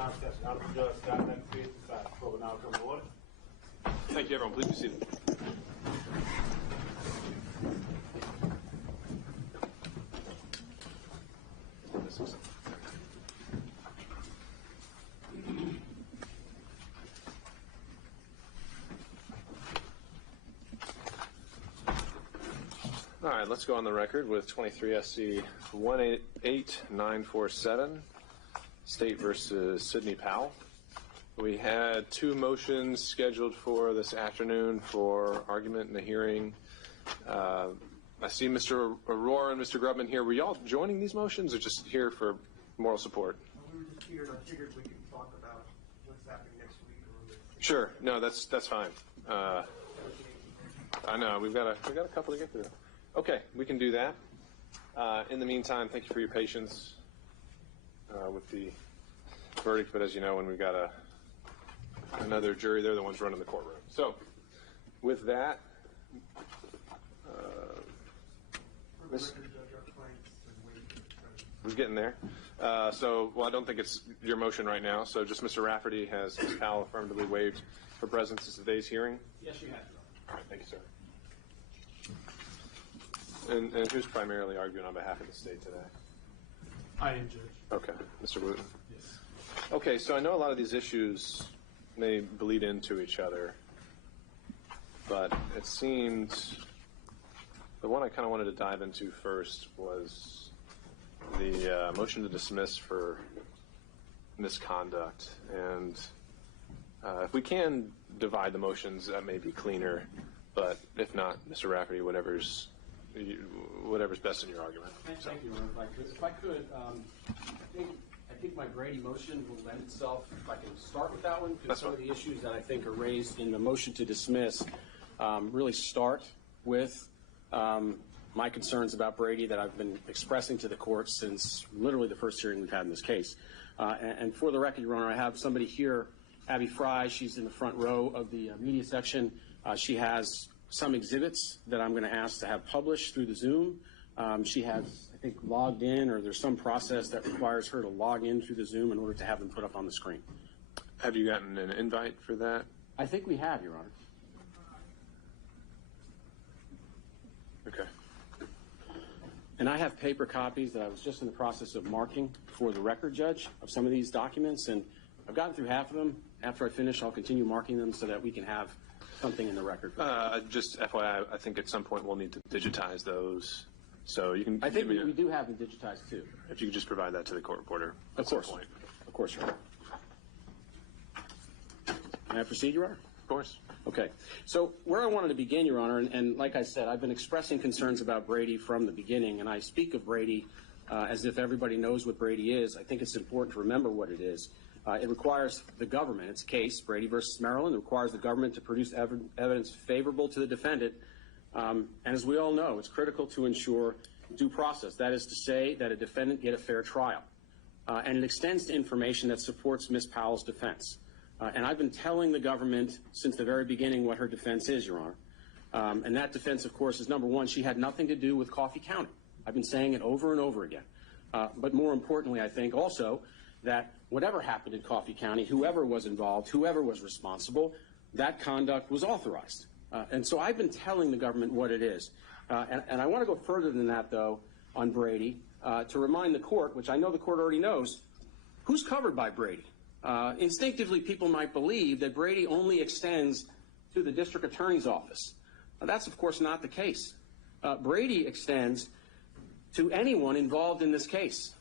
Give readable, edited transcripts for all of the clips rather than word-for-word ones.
now session. Honorable Judge Scott Lancaster decides. Court will now come to order. Thank you, everyone. Please be seated. All right, let's go on the record with 23 SC 188947, State versus Sidney Powell. We had two motions scheduled for this afternoon for argument in the hearing. I see Mr. Aurora and Mr. Grubman here. Were y'all joining these motions or just here for moral support? We were just here, and I figured we could talk about what's happening next week. Sure. No, that's fine. I know we've got a couple to get through. Okay, we can do that. In the meantime, thank you for your patience with the verdict. But as you know, when we've got another jury, they're the ones running the courtroom. So, with that, we're getting there. I don't think it's your motion right now. So, just Mr. Rafferty has Ms. Powell affirmatively waived her presence at today's hearing. Yes, you have. All right, thank you, sir. And who's primarily arguing on behalf of the state today? I am, Judge. Okay, Mr. Wooten. Yes. Okay, so I know a lot of these issues may bleed into each other, but it seemed the one I kind of wanted to dive into first was the motion to dismiss for misconduct. And if we can divide the motions, that may be cleaner. But if not, Mr. Rafferty, whatever's best in your argument. Thank you, Ron. If I could, I think my Brady motion will lend itself, if I can start with that one, because some of the issues that I think are raised in the motion to dismiss really start with my concerns about Brady that I've been expressing to the court since literally the first hearing we've had in this case. And for the record, Your Honor, I have somebody here, Abby Fry. She's in the front row of the media section. She has some exhibits that I'm going to ask to have published through the Zoom. She has, I think, logged in, or there's some process that requires her to log in through the Zoom in order to have them put up on the screen. Have you gotten an invite for that? I think we have, Your Honor. Okay. And I have paper copies that I was just in the process of marking for the record, Judge, of some of these documents, and I've gotten through half of them. After I finish, I'll continue marking them so that we can have something in the record. Just FYI, I think at some point we'll need to digitize those. So you can. I think we do have them digitized too. If you could just provide that to the court reporter at some point. Of course, Your Honor. May I proceed, Your Honor? Of course. Okay. So where I wanted to begin, Your Honor, and like I said, I've been expressing concerns about Brady from the beginning, and I speak of Brady as if everybody knows what Brady is. I think it's important to remember what it is. It requires the government, it's a case, Brady versus Maryland, it requires the government to produce evidence favorable to the defendant. And as we all know, it's critical to ensure due process. That is to say that a defendant get a fair trial. And it extends to information that supports Ms. Powell's defense. And I've been telling the government since the very beginning what her defense is, Your Honor. And that defense, of course, is number one, she had nothing to do with Coffee County. I've been saying it over and over again. But more importantly, I think also that whatever happened in Coffee County, whoever was involved, whoever was responsible, that conduct was authorized. And so I've been telling the government what it is. And I want to go further than that, though, on Brady, to remind the court, which I know the court already knows, who's covered by Brady. Instinctively, people might believe that Brady only extends to the district attorney's office. Now, that's, of course, not the case. Brady extends to anyone involved in this case.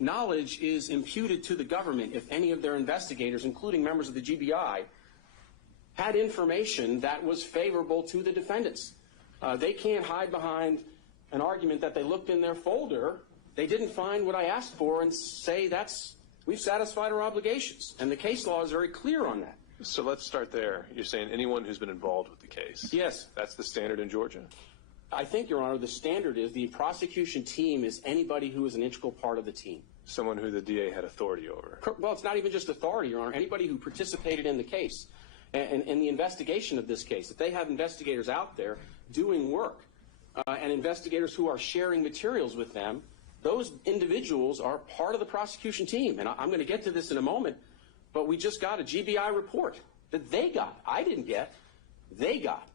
Knowledge is imputed to the government if any of their investigators, including members of the GBI, had information that was favorable to the defendants. They can't hide behind an argument that they looked in their folder, they didn't find what I asked for, and say we've satisfied our obligations. And the case law is very clear on that. So let's start there. You're saying anyone who's been involved with the case. Yes. That's the standard in Georgia? I think, Your Honor, the standard is the prosecution team is anybody who is an integral part of the team. Someone who the DA had authority over. Well, it's not even just authority, Your Honor. Anybody who participated in the case and in the investigation of this case. If they have investigators out there doing work and investigators who are sharing materials with them, those individuals are part of the prosecution team. And I'm going to get to this in a moment. but we just got a GBI report that they got. I didn't get. They got.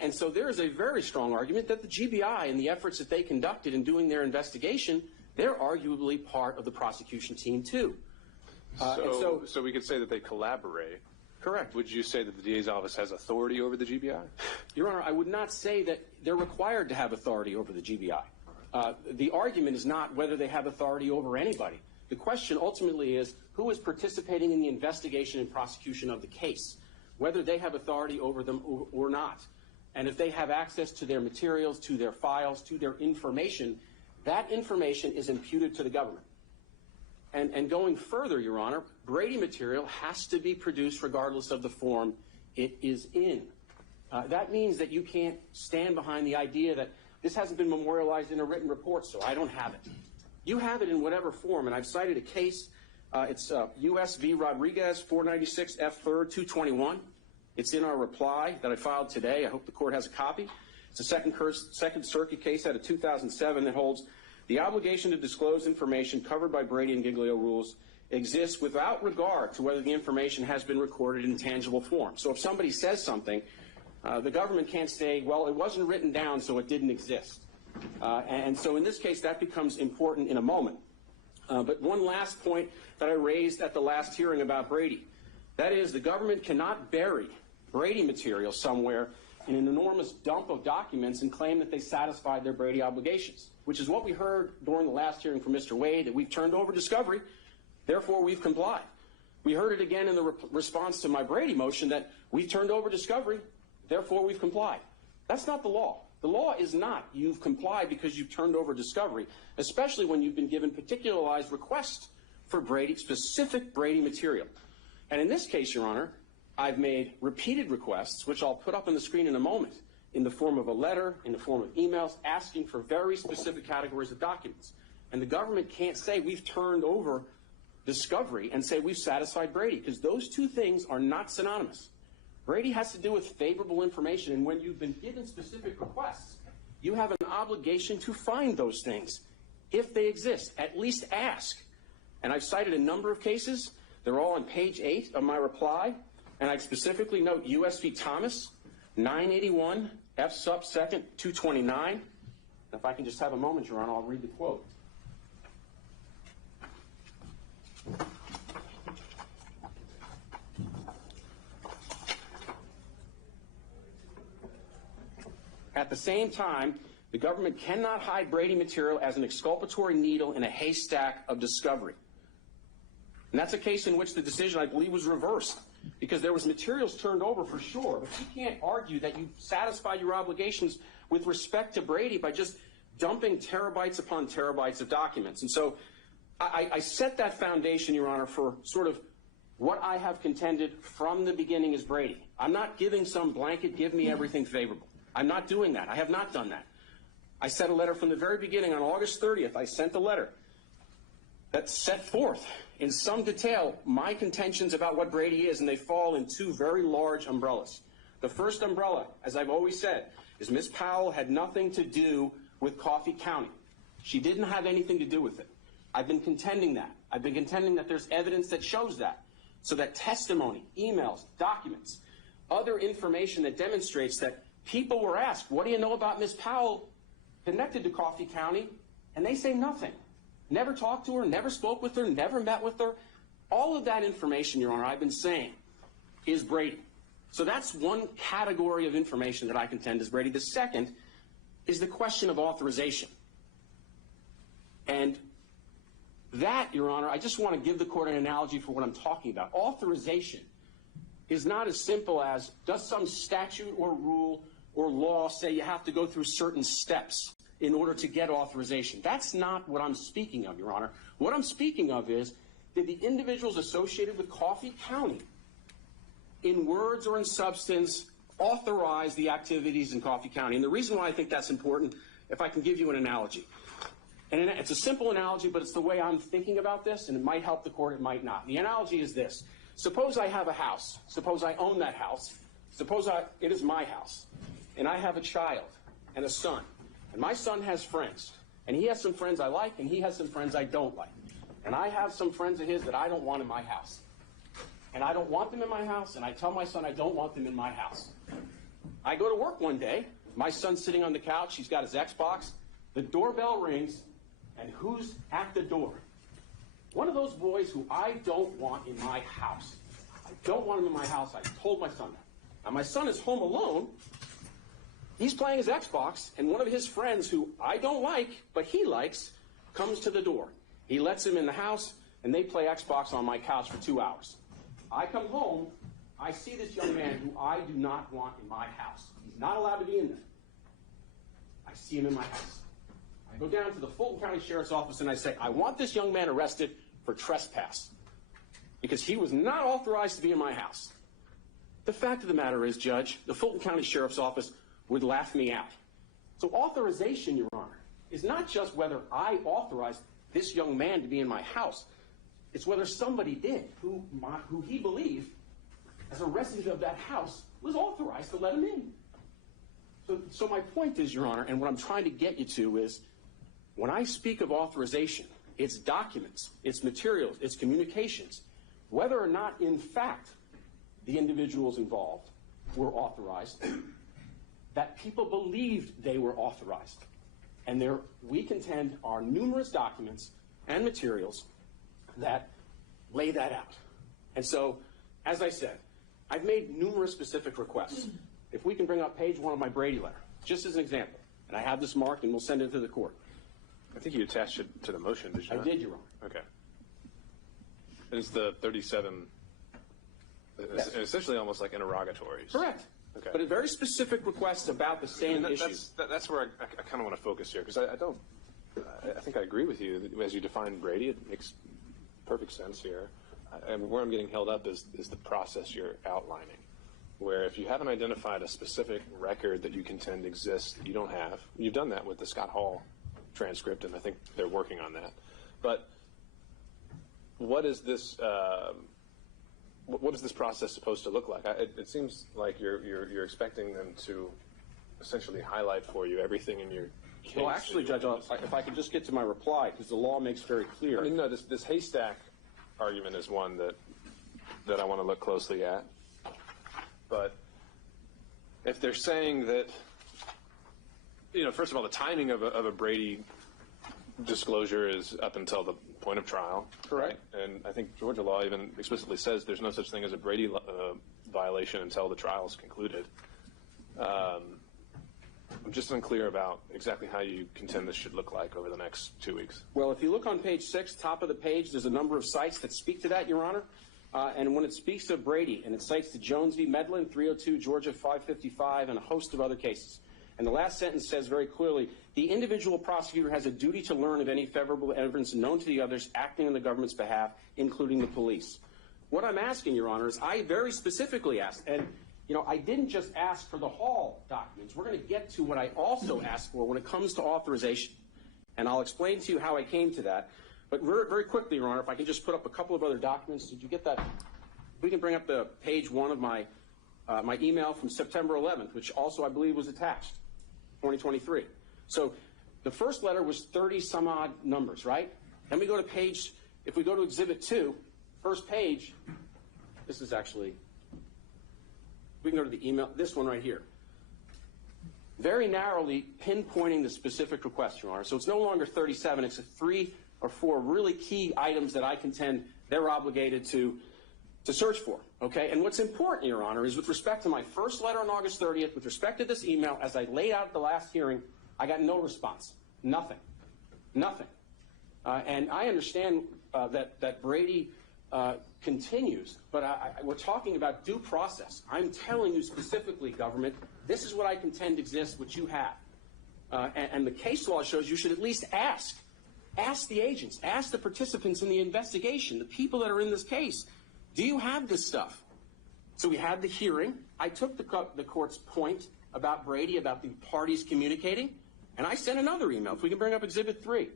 And so there is a very strong argument that the GBI and the efforts that they conducted in doing their investigation, they're arguably part of the prosecution team too. So we could say that they collaborate. Correct. Would you say that the DA's office has authority over the GBI? Your Honor, I would not say that they're required to have authority over the GBI. The argument is not whether they have authority over anybody. The question ultimately is who is participating in the investigation and prosecution of the case, whether they have authority over them or not. And if they have access to their materials, to their files, to their information, that information is imputed to the government. And going further, Your Honor, Brady material has to be produced regardless of the form it is in. That means that you can't stand behind the idea that this hasn't been memorialized in a written report, so I don't have it. You have it in whatever form, and I've cited a case. It's U.S. v. Rodriguez, 496 F. 3rd, 221. It's in our reply that I filed today. I hope the court has a copy. It's a Second Circuit case out of 2007 that holds the obligation to disclose information covered by Brady and Giglio rules exists without regard to whether the information has been recorded in tangible form. So if somebody says something, the government can't say, well, it wasn't written down, so it didn't exist. And so in this case, that becomes important in a moment. But one last point that I raised at the last hearing about Brady, that is the government cannot bury Brady material somewhere in an enormous dump of documents and claim that they satisfied their Brady obligations, which is what we heard during the last hearing from Mr. Wade, that we've turned over discovery, therefore we've complied. We heard it again in the response to my Brady motion that we've turned over discovery, therefore we've complied. That's not the law. The law is not you've complied because you've turned over discovery, especially when you've been given particularized requests for Brady, specific Brady material. And in this case, Your Honor, I've made repeated requests, which I'll put up on the screen in a moment, in the form of a letter, in the form of emails, asking for very specific categories of documents. And the government can't say we've turned over discovery and say we've satisfied Brady, because those two things are not synonymous. Brady has to do with favorable information, and when you've been given specific requests, you have an obligation to find those things. If they exist, at least ask. And I've cited a number of cases. They're all on page 8 of my reply. And I specifically note U.S. v. Thomas, 981 F. sub 2nd 229. If I can just have a moment, Your Honor, I'll read the quote. At the same time, the government cannot hide Brady material as an exculpatory needle in a haystack of discovery. And that's a case in which the decision, I believe, was reversed, because there was materials turned over for sure, but you can't argue that you've satisfied your obligations with respect to Brady by just dumping terabytes upon terabytes of documents. And so I set that foundation, Your Honor, for sort of what I have contended from the beginning is Brady. I'm not giving some blanket, give me everything favorable. I'm not doing that. I have not done that. I sent a letter from the very beginning on August 30th. I sent a letter that set forth in some detail my contentions about what Brady is, and they fall in two very large umbrellas. The first umbrella, as I've always said, is Ms. Powell had nothing to do with Coffee County. She didn't have anything to do with it. I've been contending that. I've been contending that there's evidence that shows that. So that testimony, emails, documents, other information that demonstrates that people were asked, what do you know about Ms. Powell connected to Coffee County? And they say nothing. Never talked to her, never spoke with her, never met with her. All of that information, Your Honor, I've been saying is Brady. So that's one category of information that I contend is Brady. The second is the question of authorization. And that, Your Honor, I just want to give the court an analogy for what I'm talking about. Authorization is not as simple as, does some statute or rule or law say you have to go through certain steps in order to get authorization? That's not what I'm speaking of, Your Honor. What I'm speaking of is, did the individuals associated with Coffee County, in words or in substance, authorize the activities in Coffee County? And the reason why I think that's important, if I can give you an analogy. And it's a simple analogy, but it's the way I'm thinking about this, and it might help the court, it might not. The analogy is this. Suppose I have a house. Suppose I own that house. Suppose it is my house. And I have a child and a son. And my son has friends. And he has some friends I like, and he has some friends I don't like. And I have some friends of his that I don't want in my house. and I don't want them in my house, and I tell my son I don't want them in my house. I go to work one day, my son's sitting on the couch, he's got his Xbox, the doorbell rings, and who's at the door? One of those boys who I don't want in my house. I don't want him in my house. I told my son that. Now, my son is home alone. He's playing his Xbox, and one of his friends who I don't like, but he likes, comes to the door. He lets him in the house, and they play Xbox on my couch for 2 hours. I come home, I see this young man who I do not want in my house. He's not allowed to be in there. I see him in my house. I go down to the Fulton County Sheriff's Office and I say, I want this young man arrested for trespass because he was not authorized to be in my house. The fact of the matter is, Judge, the Fulton County Sheriff's Office would laugh me out. So authorization, Your Honor, is not just whether I authorized this young man to be in my house. It's whether somebody did who he believed, as a resident of that house, was authorized to let him in. So my point is, Your Honor, and what I'm trying to get you to is, when I speak of authorization, it's documents, it's materials, it's communications. Whether or not, in fact, the individuals involved were authorized, that people believed they were authorized. And there, we contend, are numerous documents and materials that lay that out. And so, as I said, I've made numerous specific requests. If we can bring up page 1 of my Brady letter, just as an example, and I have this marked and we'll send it to the court. I think you attached it to the motion, did you not? I did, Your Honor. Okay. It's the 37, Yes. essentially almost like interrogatories. Correct. Okay. But a very specific request about the same And issues. that's where I kind of want to focus here, because I think I agree with you. As you define Brady, it makes perfect sense here. And where I'm getting held up is the process you're outlining, where if you haven't identified a specific record that you contend exists that you don't have, you've done that with the Scott Hall transcript, and I think they're working on that. But what is this? What is this process supposed to look like? It seems like you're expecting them to essentially highlight for you everything in your case. Well, actually, Judge, if I could just get to my reply, because the law makes very clear. I mean, no, this haystack argument is one that I want to look closely at. But if they're saying that, first of all, the timing of a Brady disclosure is up until the point of trial. Correct. Right? And I think Georgia law even explicitly says there's no such thing as a Brady violation until the trial is concluded. I'm just unclear about exactly how you contend this should look like over the next 2 weeks. Well, if you look on page 6, top of the page, there's a number of sites that speak to that, Your Honor. And when it speaks of Brady, and it cites the Jones v. Medlin, 302 Georgia 555, and a host of other cases. And the last sentence says very clearly, the individual prosecutor has a duty to learn of any favorable evidence known to the others acting on the government's behalf, including the police. What I'm asking, Your Honor, is I very specifically asked, and I didn't just ask for the Hall documents. We're going to get to what I also asked for when it comes to authorization. And I'll explain to you how I came to that. But very, very quickly, Your Honor, if I can just put up a couple of other documents. Did you get that? We can bring up the page 1 of my email from September 11th, which also I believe was attached, 2023. So the first letter was 30 some odd numbers, right? Then we go to page, if we go to Exhibit 2, first page, this is actually, we can go to the email, this one right here. Very narrowly pinpointing the specific request, Your Honor. So it's no longer 37, it's 3 or 4 really key items that I contend they're obligated to search for, okay? And what's important, Your Honor, is with respect to my first letter on August 30th, with respect to this email, as I laid out at the last hearing, I got no response. Nothing. Nothing. And I understand that Brady continues, but we're talking about due process. I'm telling you specifically, government, this is what I contend exists, which you have. And the case law shows you should at least ask. Ask the agents. Ask the participants in the investigation, the people that are in this case. Do you have this stuff? So we had the hearing. I took the court's point about Brady, about the parties communicating, and I sent another email. If we can bring up Exhibit 3.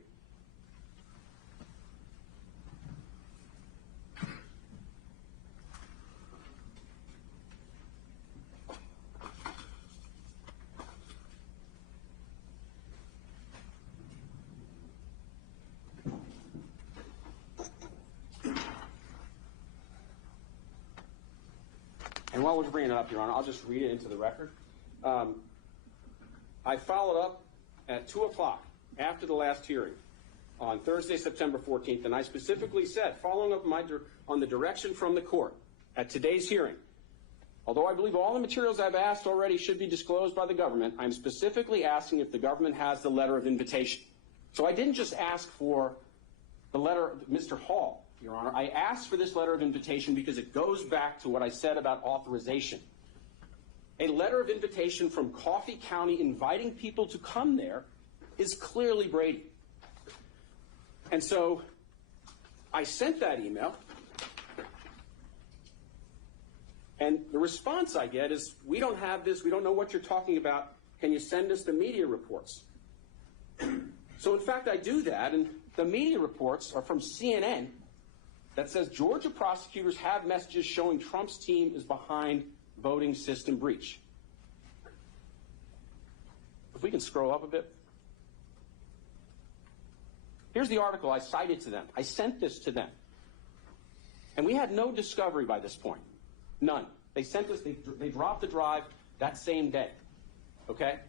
And while we're bringing it up, Your Honor, I'll just read it into the record. I followed up at 2 o'clock after the last hearing on Thursday, September 14th, and I specifically said, following up on the direction from the court at today's hearing, although I believe all the materials I've asked already should be disclosed by the government, I'm specifically asking if the government has the letter of invitation. So I didn't just ask for the letter of Mr. Hall, Your Honor. I asked for this letter of invitation because it goes back to what I said about authorization. A letter of invitation from Coffee County inviting people to come there is clearly Brady. And so I sent that email, and the response I get is, we don't have this, we don't know what you're talking about, can you send us the media reports? So in fact I do that, and the media reports are from CNN that says Georgia prosecutors have messages showing Trump's team is behind voting system breach. If we can scroll up a bit. Here's the article I cited to them. I sent this to them. And we had no discovery by this point. None. They sent us, they dropped the drive that same day. Okay?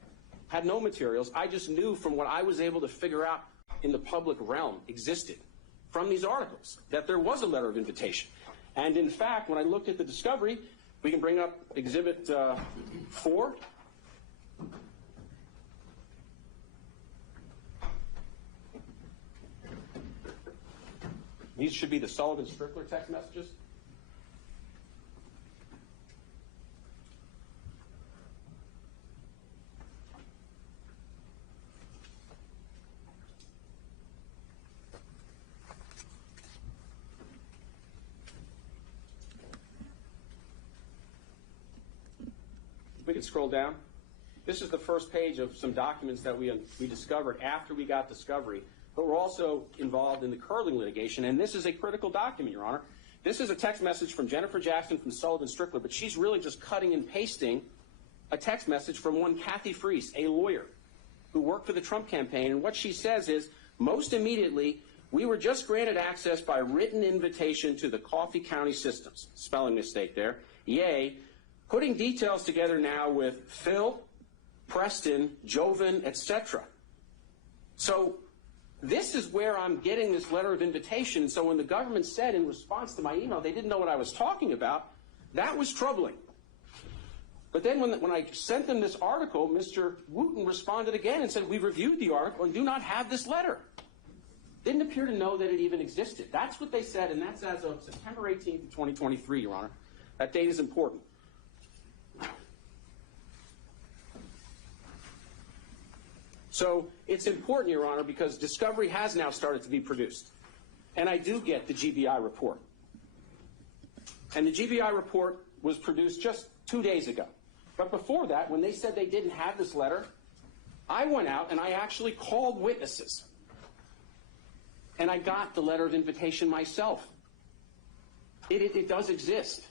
Had no materials. I just knew from what I was able to figure out in the public realm existed from these articles that there was a letter of invitation. And in fact, when I looked at the discovery, we can bring up Exhibit 4. These should be the Sullivan-Strickler text messages. We can scroll down. This is the first page of some documents that we discovered after we got discovery, but we're also involved in the curling litigation, and this is a critical document, Your Honor. This is a text message from Jennifer Jackson from Sullivan-Strickler, but she's really just cutting and pasting a text message from one Kathy Freese, a lawyer who worked for the Trump campaign, and what she says is, most immediately, we were just granted access by written invitation to the Coffee County systems. Spelling mistake there. Yay. Putting details together now with Phil, Preston, Jovan, etc. So this is where I'm getting this letter of invitation. So when the government said in response to my email they didn't know what I was talking about, that was troubling. But then when I sent them this article, Mr. Wooten responded again and said, we reviewed the article and do not have this letter. Didn't appear to know that it even existed. That's what they said, and that's as of September 18th, 2023, Your Honor. That date is important. So it's important, Your Honor, because discovery has now started to be produced. And I do get the GBI report. And the GBI report was produced just 2 days ago. But before that, when they said they didn't have this letter, I went out and I actually called witnesses. And I got the letter of invitation myself. It does exist.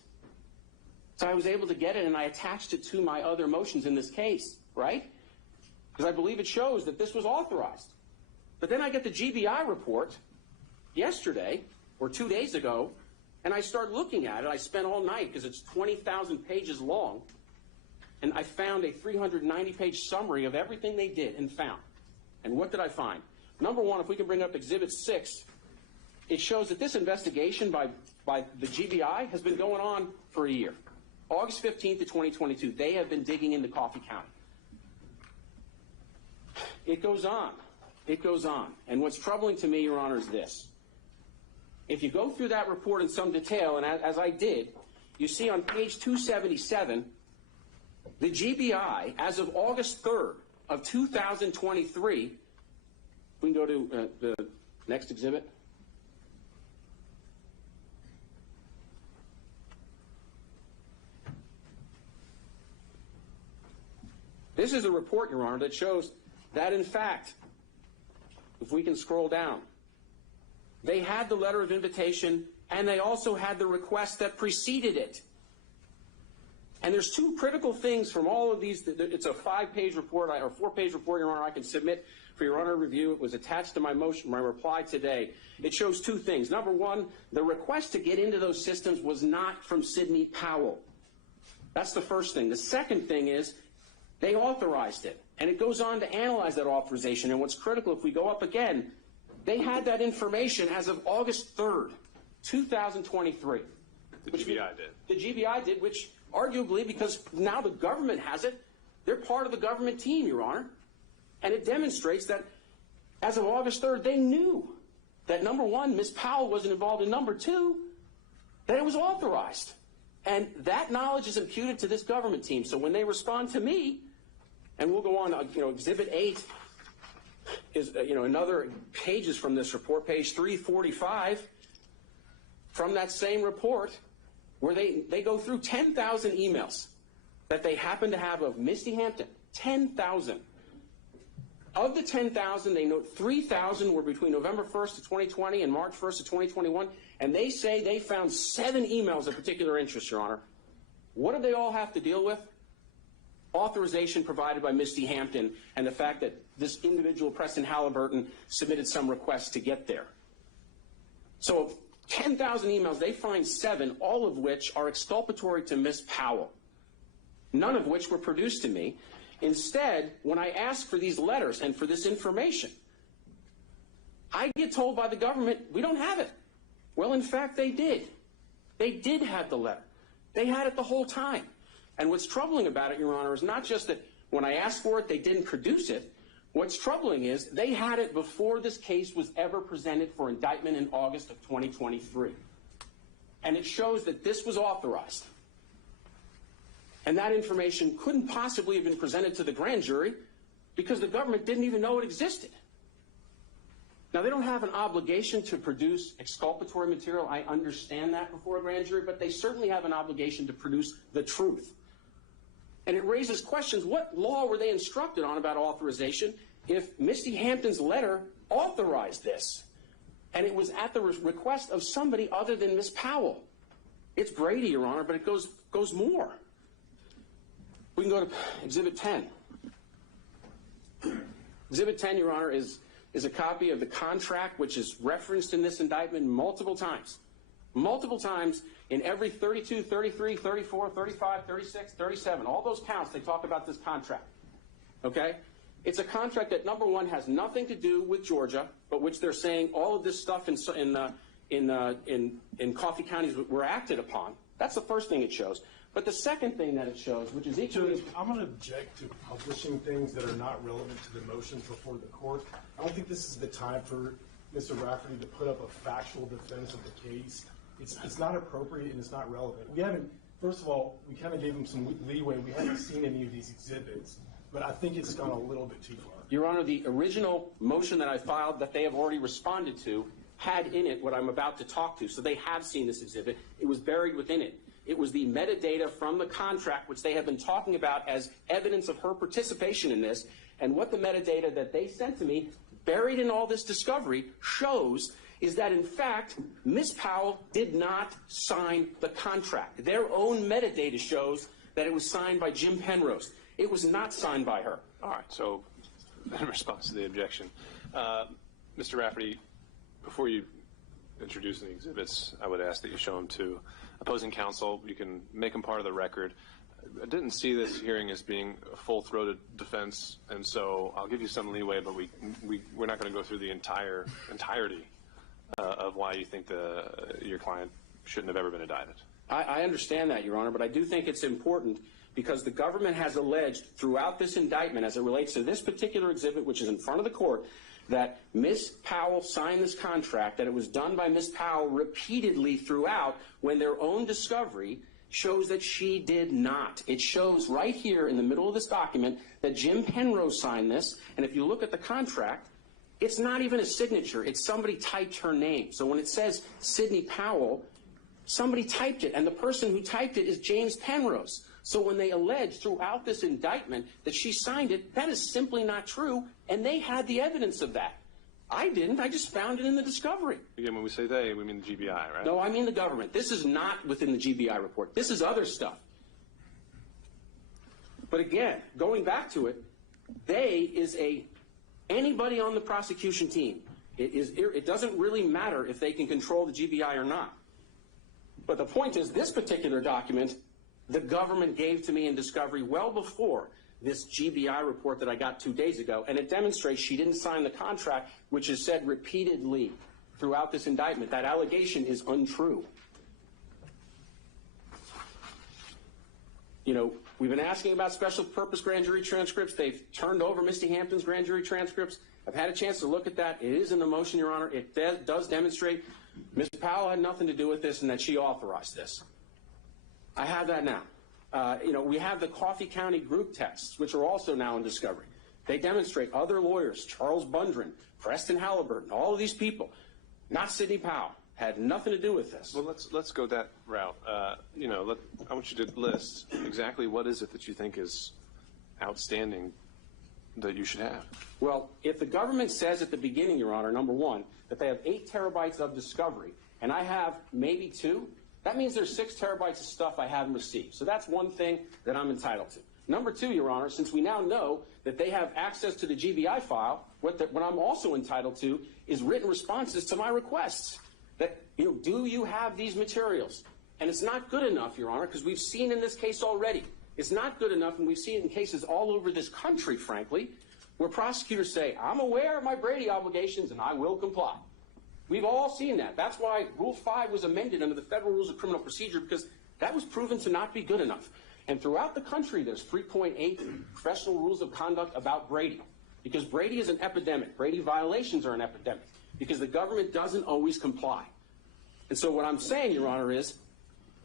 So I was able to get it, and I attached it to my other motions in this case, right? Because I believe it shows that this was authorized. But then I get the GBI report yesterday, or 2 days ago, and I start looking at it. I spent all night, because it's 20,000 pages long, and I found a 390-page summary of everything they did and found. And what did I find? Number one, if we can bring up Exhibit 6, it shows that this investigation by the GBI has been going on for a year. August 15th of 2022, they have been digging into Coffee County. It goes on. It goes on. And what's troubling to me, Your Honor, is this. If you go through that report in some detail, and as I did, you see on page 277, the GBI, as of August 3rd of 2023, we can go to the next exhibit. This is a report, Your Honor, that shows that, in fact, if we can scroll down, they had the letter of invitation, and they also had the request that preceded it. And there's two critical things from all of these. It's a 5-page report, or 4-page report, Your Honor, I can submit for Your Honor review. It was attached to my motion, my reply today. It shows two things. Number one, the request to get into those systems was not from Sidney Powell. That's the first thing. The second thing is they authorized it. And it goes on to analyze that authorization. And what's critical, if we go up again, they had that information as of August 3rd, 2023. The GBI did. The GBI did, which arguably, because now the government has it, they're part of the government team, Your Honor. And it demonstrates that as of August 3rd, they knew that, number one, Ms. Powell wasn't involved, and number two, that it was authorized. And that knowledge is imputed to this government team. So when they respond to me, and we'll go on, Exhibit 8 is, another pages from this report, page 345, from that same report, where they go through 10,000 emails that they happen to have of Misty Hampton, 10,000. Of the 10,000, they note 3,000 were between November 1st of 2020 and March 1st of 2021, and they say they found 7 emails of particular interest, Your Honor. What do they all have to deal with? Authorization provided by Misty Hampton and the fact that this individual, Preston Halliburton, submitted some requests to get there. So 10,000 emails, they find 7, all of which are exculpatory to Ms. Powell, none of which were produced to me. Instead, when I ask for these letters and for this information, I get told by the government, we don't have it. Well, in fact, they did. They did have the letter. They had it the whole time. And what's troubling about it, Your Honor, is not just that when I asked for it, they didn't produce it. What's troubling is they had it before this case was ever presented for indictment in August of 2023. And it shows that this was authorized. And that information couldn't possibly have been presented to the grand jury because the government didn't even know it existed. Now, they don't have an obligation to produce exculpatory material. I understand that before a grand jury, but they certainly have an obligation to produce the truth. And it raises questions. What law were they instructed on about authorization if Misty Hampton's letter authorized this? And it was at the request of somebody other than Ms. Powell. It's Brady, Your Honor, but it goes more. We can go to Exhibit 10. Exhibit 10, Your Honor, is a copy of the contract which is referenced in this indictment multiple times. Multiple times in every 32, 33, 34, 35, 36, 37. All those counts, they talk about this contract. Okay? It's a contract that, number one, has nothing to do with Georgia, but which they're saying all of this stuff in Coffee County were acted upon. That's the first thing it shows. But the second thing that it shows, which is equally... Judge, I'm going to object to publishing things that are not relevant to the motions before the court. I don't think this is the time for Mr. Rafferty to put up a factual defense of the case. It's not appropriate and it's not relevant. We haven't, first of all, we kind of gave him some leeway. We haven't seen any of these exhibits, but I think it's gone a little bit too far. Your Honor, the original motion that I filed that they have already responded to had in it what I'm about to talk to. So they have seen this exhibit. It was buried within it. It was the metadata from the contract, which they have been talking about as evidence of her participation in this. And what the metadata that they sent to me, buried in all this discovery, shows is that, in fact, Ms. Powell did not sign the contract. Their own metadata shows that it was signed by Jim Penrose. It was not signed by her. All right, so in response to the objection, Mr. Rafferty, before you introduce the exhibits, I would ask that you show them to opposing counsel. You can make them part of the record. I didn't see this hearing as being a full-throated defense, and so I'll give you some leeway, but we're not going to go through the entirety of why you think your client shouldn't have ever been indicted. I understand that, Your Honor, but I do think it's important because the government has alleged throughout this indictment, as it relates to this particular exhibit, which is in front of the court, that Ms. Powell signed this contract, that it was done by Ms. Powell repeatedly throughout, when their own discovery shows that she did not. It shows right here in the middle of this document that Jim Penrose signed this, and if you look at the contract, it's not even a signature. It's somebody typed her name. So when it says Sidney Powell, somebody typed it, and the person who typed it is James Penrose. So when they allege throughout this indictment that she signed it, that is simply not true, and they had the evidence of that. I didn't. I just found it in the discovery. Again, when we say they, we mean the GBI, right? No, I mean the government. This is not within the GBI report. This is other stuff. But again, going back to it, they is anybody on the prosecution team. It doesn't really matter if they can control the GBI or not. But the point is, this particular document the government gave to me in discovery well before this GBI report that I got 2 days ago, and it demonstrates she didn't sign the contract, which is said repeatedly throughout this indictment. That allegation is untrue. You know, we've been asking about special purpose grand jury transcripts. They've turned over Misty Hampton's grand jury transcripts. I've had a chance to look at that. It is in the motion, Your Honor. It does demonstrate Ms. Powell had nothing to do with this and that she authorized this. I have that now. You know, we have the Coffee County group texts, which are also now in discovery. They demonstrate other lawyers, Charles Bundren, Preston Halliburton, all of these people, not Sidney Powell, had nothing to do with this. Well, let's go that route. You know, I want you to list exactly what is it that you think is outstanding that you should have. Well, if the government says at the beginning, Your Honor, number one, that they have 8 terabytes of discovery, and I have maybe 2, that means there's 6 terabytes of stuff I haven't received. So that's one thing that I'm entitled to. Number 2, Your Honor, since we now know that they have access to the GBI file, what I'm also entitled to is written responses to my requests. That, you know, do you have these materials? And it's not good enough, Your Honor, because we've seen in this case already. It's not good enough, and we've seen it in cases all over this country, frankly, where prosecutors say, I'm aware of my Brady obligations and I will comply. We've all seen that. That's why Rule 5 was amended under the Federal Rules of Criminal Procedure, because that was proven to not be good enough. And throughout the country, there's 3.8 professional rules of conduct about Brady, because Brady is an epidemic. Brady violations are an epidemic, because the government doesn't always comply. And so what I'm saying, Your Honor, is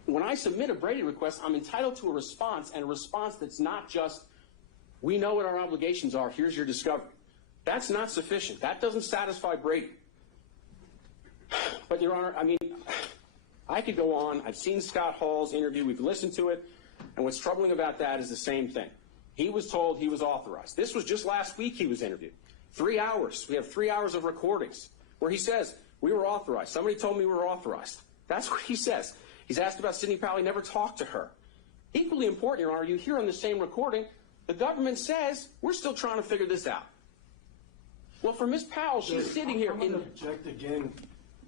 when I submit a Brady request, I'm entitled to a response, and a response that's not just, we know what our obligations are, here's your discovery. That's not sufficient. That doesn't satisfy Brady. But, Your Honor, I mean, I could go on. I've seen Scott Hall's interview. We've listened to it. And what's troubling about that is the same thing. He was told he was authorized. This was just last week he was interviewed. 3 hours. We have 3 hours of recordings where he says, we were authorized. Somebody told me we were authorized. That's what he says. He's asked about Sidney Powell. He never talked to her. Equally important, Your Honor, you hear on the same recording, the government says, we're still trying to figure this out. Well, for Ms. Powell, she's sitting here. I'm going to object again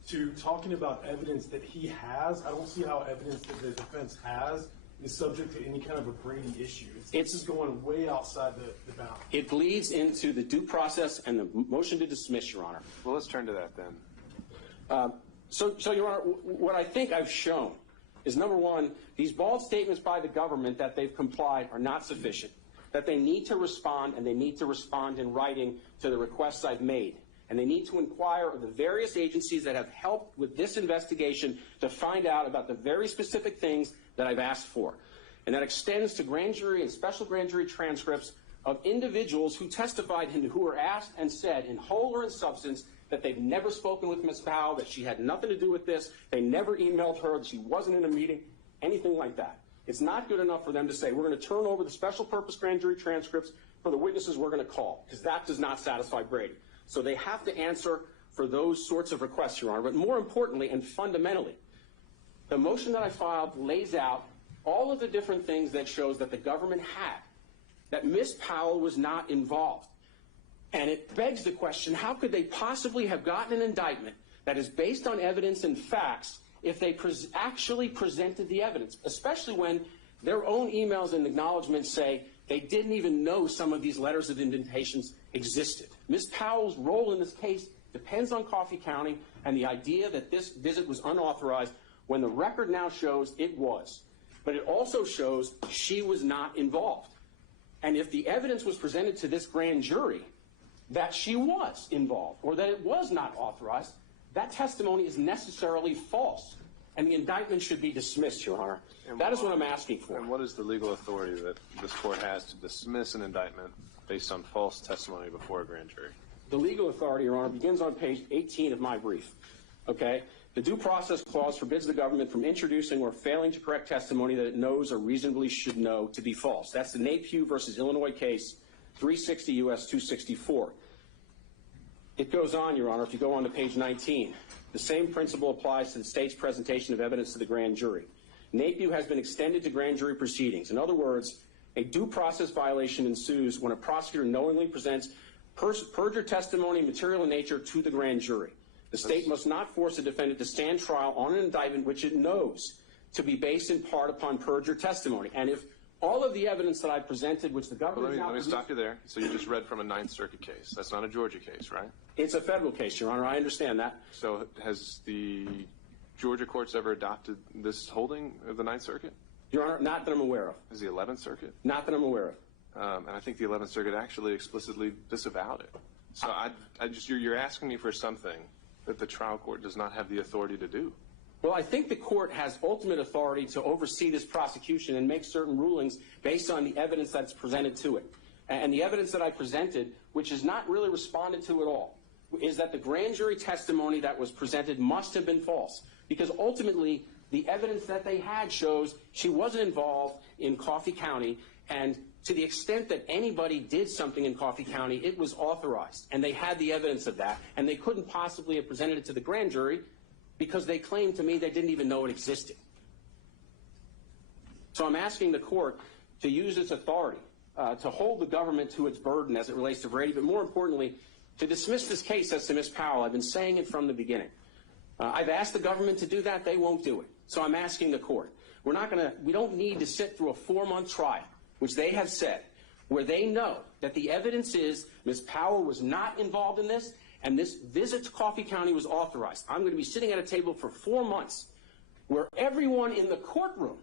to talking about evidence that he has. I don't see how evidence that the defense has is subject to any kind of a Brady issue. It's just going way outside the bounds. It bleeds into the due process and the motion to dismiss, Your Honor. Well, let's turn to that then. So, Your Honor, what I think I've shown is, number one, these bald statements by the government that they've complied are not sufficient, that they need to respond, and they need to respond in writing to the requests I've made. And they need to inquire of the various agencies that have helped with this investigation to find out about the very specific things that I've asked for. And that extends to grand jury and special grand jury transcripts of individuals who testified and who were asked and said in whole or in substance that they've never spoken with Ms. Powell, that she had nothing to do with this, they never emailed her, that she wasn't in a meeting, anything like that. It's not good enough for them to say, we're going to turn over the special purpose grand jury transcripts for the witnesses we're going to call, because that does not satisfy Brady. So they have to answer for those sorts of requests, Your Honor. But more importantly and fundamentally, the motion that I filed lays out all of the different things that shows that the government had, that Ms. Powell was not involved. And it begs the question, how could they possibly have gotten an indictment that is based on evidence and facts if they actually presented the evidence, especially when their own emails and acknowledgments say they didn't even know some of these letters of indentations existed. Ms. Powell's role in this case depends on Coffee County and the idea that this visit was unauthorized when the record now shows it was. But it also shows she was not involved. And if the evidence was presented to this grand jury that she was involved or that it was not authorized, that testimony is necessarily false. And the indictment should be dismissed, Your Honor. That is what I'm asking for. And what is the legal authority that this court has to dismiss an indictment based on false testimony before a grand jury? The legal authority, Your Honor, begins on page 18 of my brief. Okay? The due process clause forbids the government from introducing or failing to correct testimony that it knows or reasonably should know to be false. That's the Napier versus Illinois case, 360 U.S. 264. It goes on, Your Honor, if you go on to page 19. The same principle applies to the state's presentation of evidence to the grand jury. Napier has been extended to grand jury proceedings. In other words, a due process violation ensues when a prosecutor knowingly presents perjured testimony, material in nature, to the grand jury. The state must not force a defendant to stand trial on an indictment which it knows to be based in part upon perjured testimony. And if all of the evidence that I presented, which the government Let me stop you there. So you just read from a Ninth Circuit case. That's not a Georgia case, right? It's a federal case, Your Honor. I understand that. So has the Georgia courts ever adopted this holding of the Ninth Circuit? Your Honor, not that I'm aware of. Has the 11th Circuit? Not that I'm aware of. And I think the 11th Circuit actually explicitly disavowed it. So you're asking me for something that the trial court does not have the authority to do. Well, I think the court has ultimate authority to oversee this prosecution and make certain rulings based on the evidence that's presented to it. And the evidence that I presented, which is not really responded to at all, is that the grand jury testimony that was presented must have been false. Because ultimately, the evidence that they had shows she wasn't involved in Coffee County, and to the extent that anybody did something in Coffee County, it was authorized. And they had the evidence of that, and they couldn't possibly have presented it to the grand jury because they claimed to me they didn't even know it existed. So I'm asking the court to use its authority to hold the government to its burden as it relates to Brady, but more importantly, to dismiss this case as to Ms. Powell. I've been saying it from the beginning. I've asked the government to do that. They won't do it. So I'm asking the court. We don't need to sit through a 4-month trial, which they have said, where they know that the evidence is Ms. Powell was not involved in this, and this visit to Coffee County was authorized. I'm going to be sitting at a table for 4 months where everyone in the courtroom,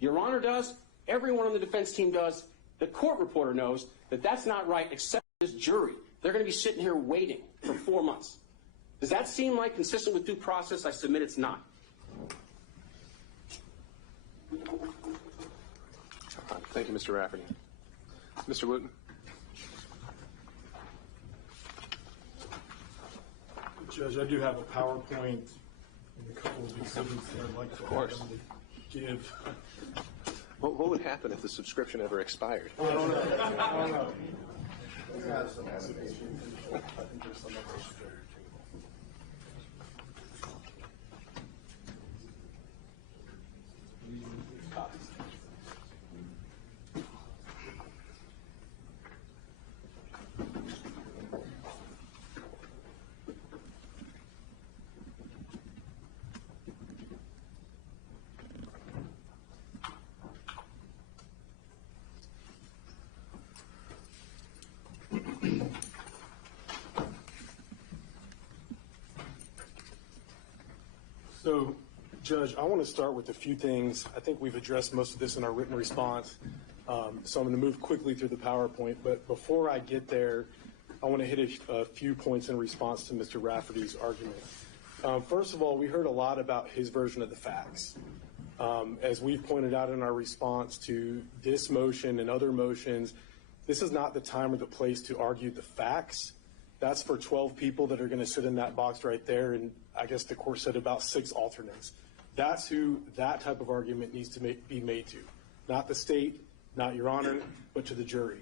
Your Honor does, everyone on the defense team does, the court reporter knows that that's not right except this jury. They're going to be sitting here waiting for 4 months. Does that seem like consistent with due process? I submit it's not. Thank you, Mr. Rafferty. Mr. Wooten. Judge, I do have a PowerPoint and a couple of exhibits that I'd like to have them to give. What would happen if the subscription ever expired? I don't know. So, Judge, I want to start with a few things. I think we've addressed most of this in our written response, so I'm going to move quickly through the PowerPoint. But before I get there, I want to hit a few points in response to Mr. Rafferty's argument. First of all, we heard a lot about his version of the facts. As we've pointed out in our response to this motion and other motions, this is not the time or the place to argue the facts. That's for 12 people that are going to sit in that box right there, and I guess the court said about 6 alternates. That's who that type of argument needs to be made to. Not the state, not Your Honor, but to the jury.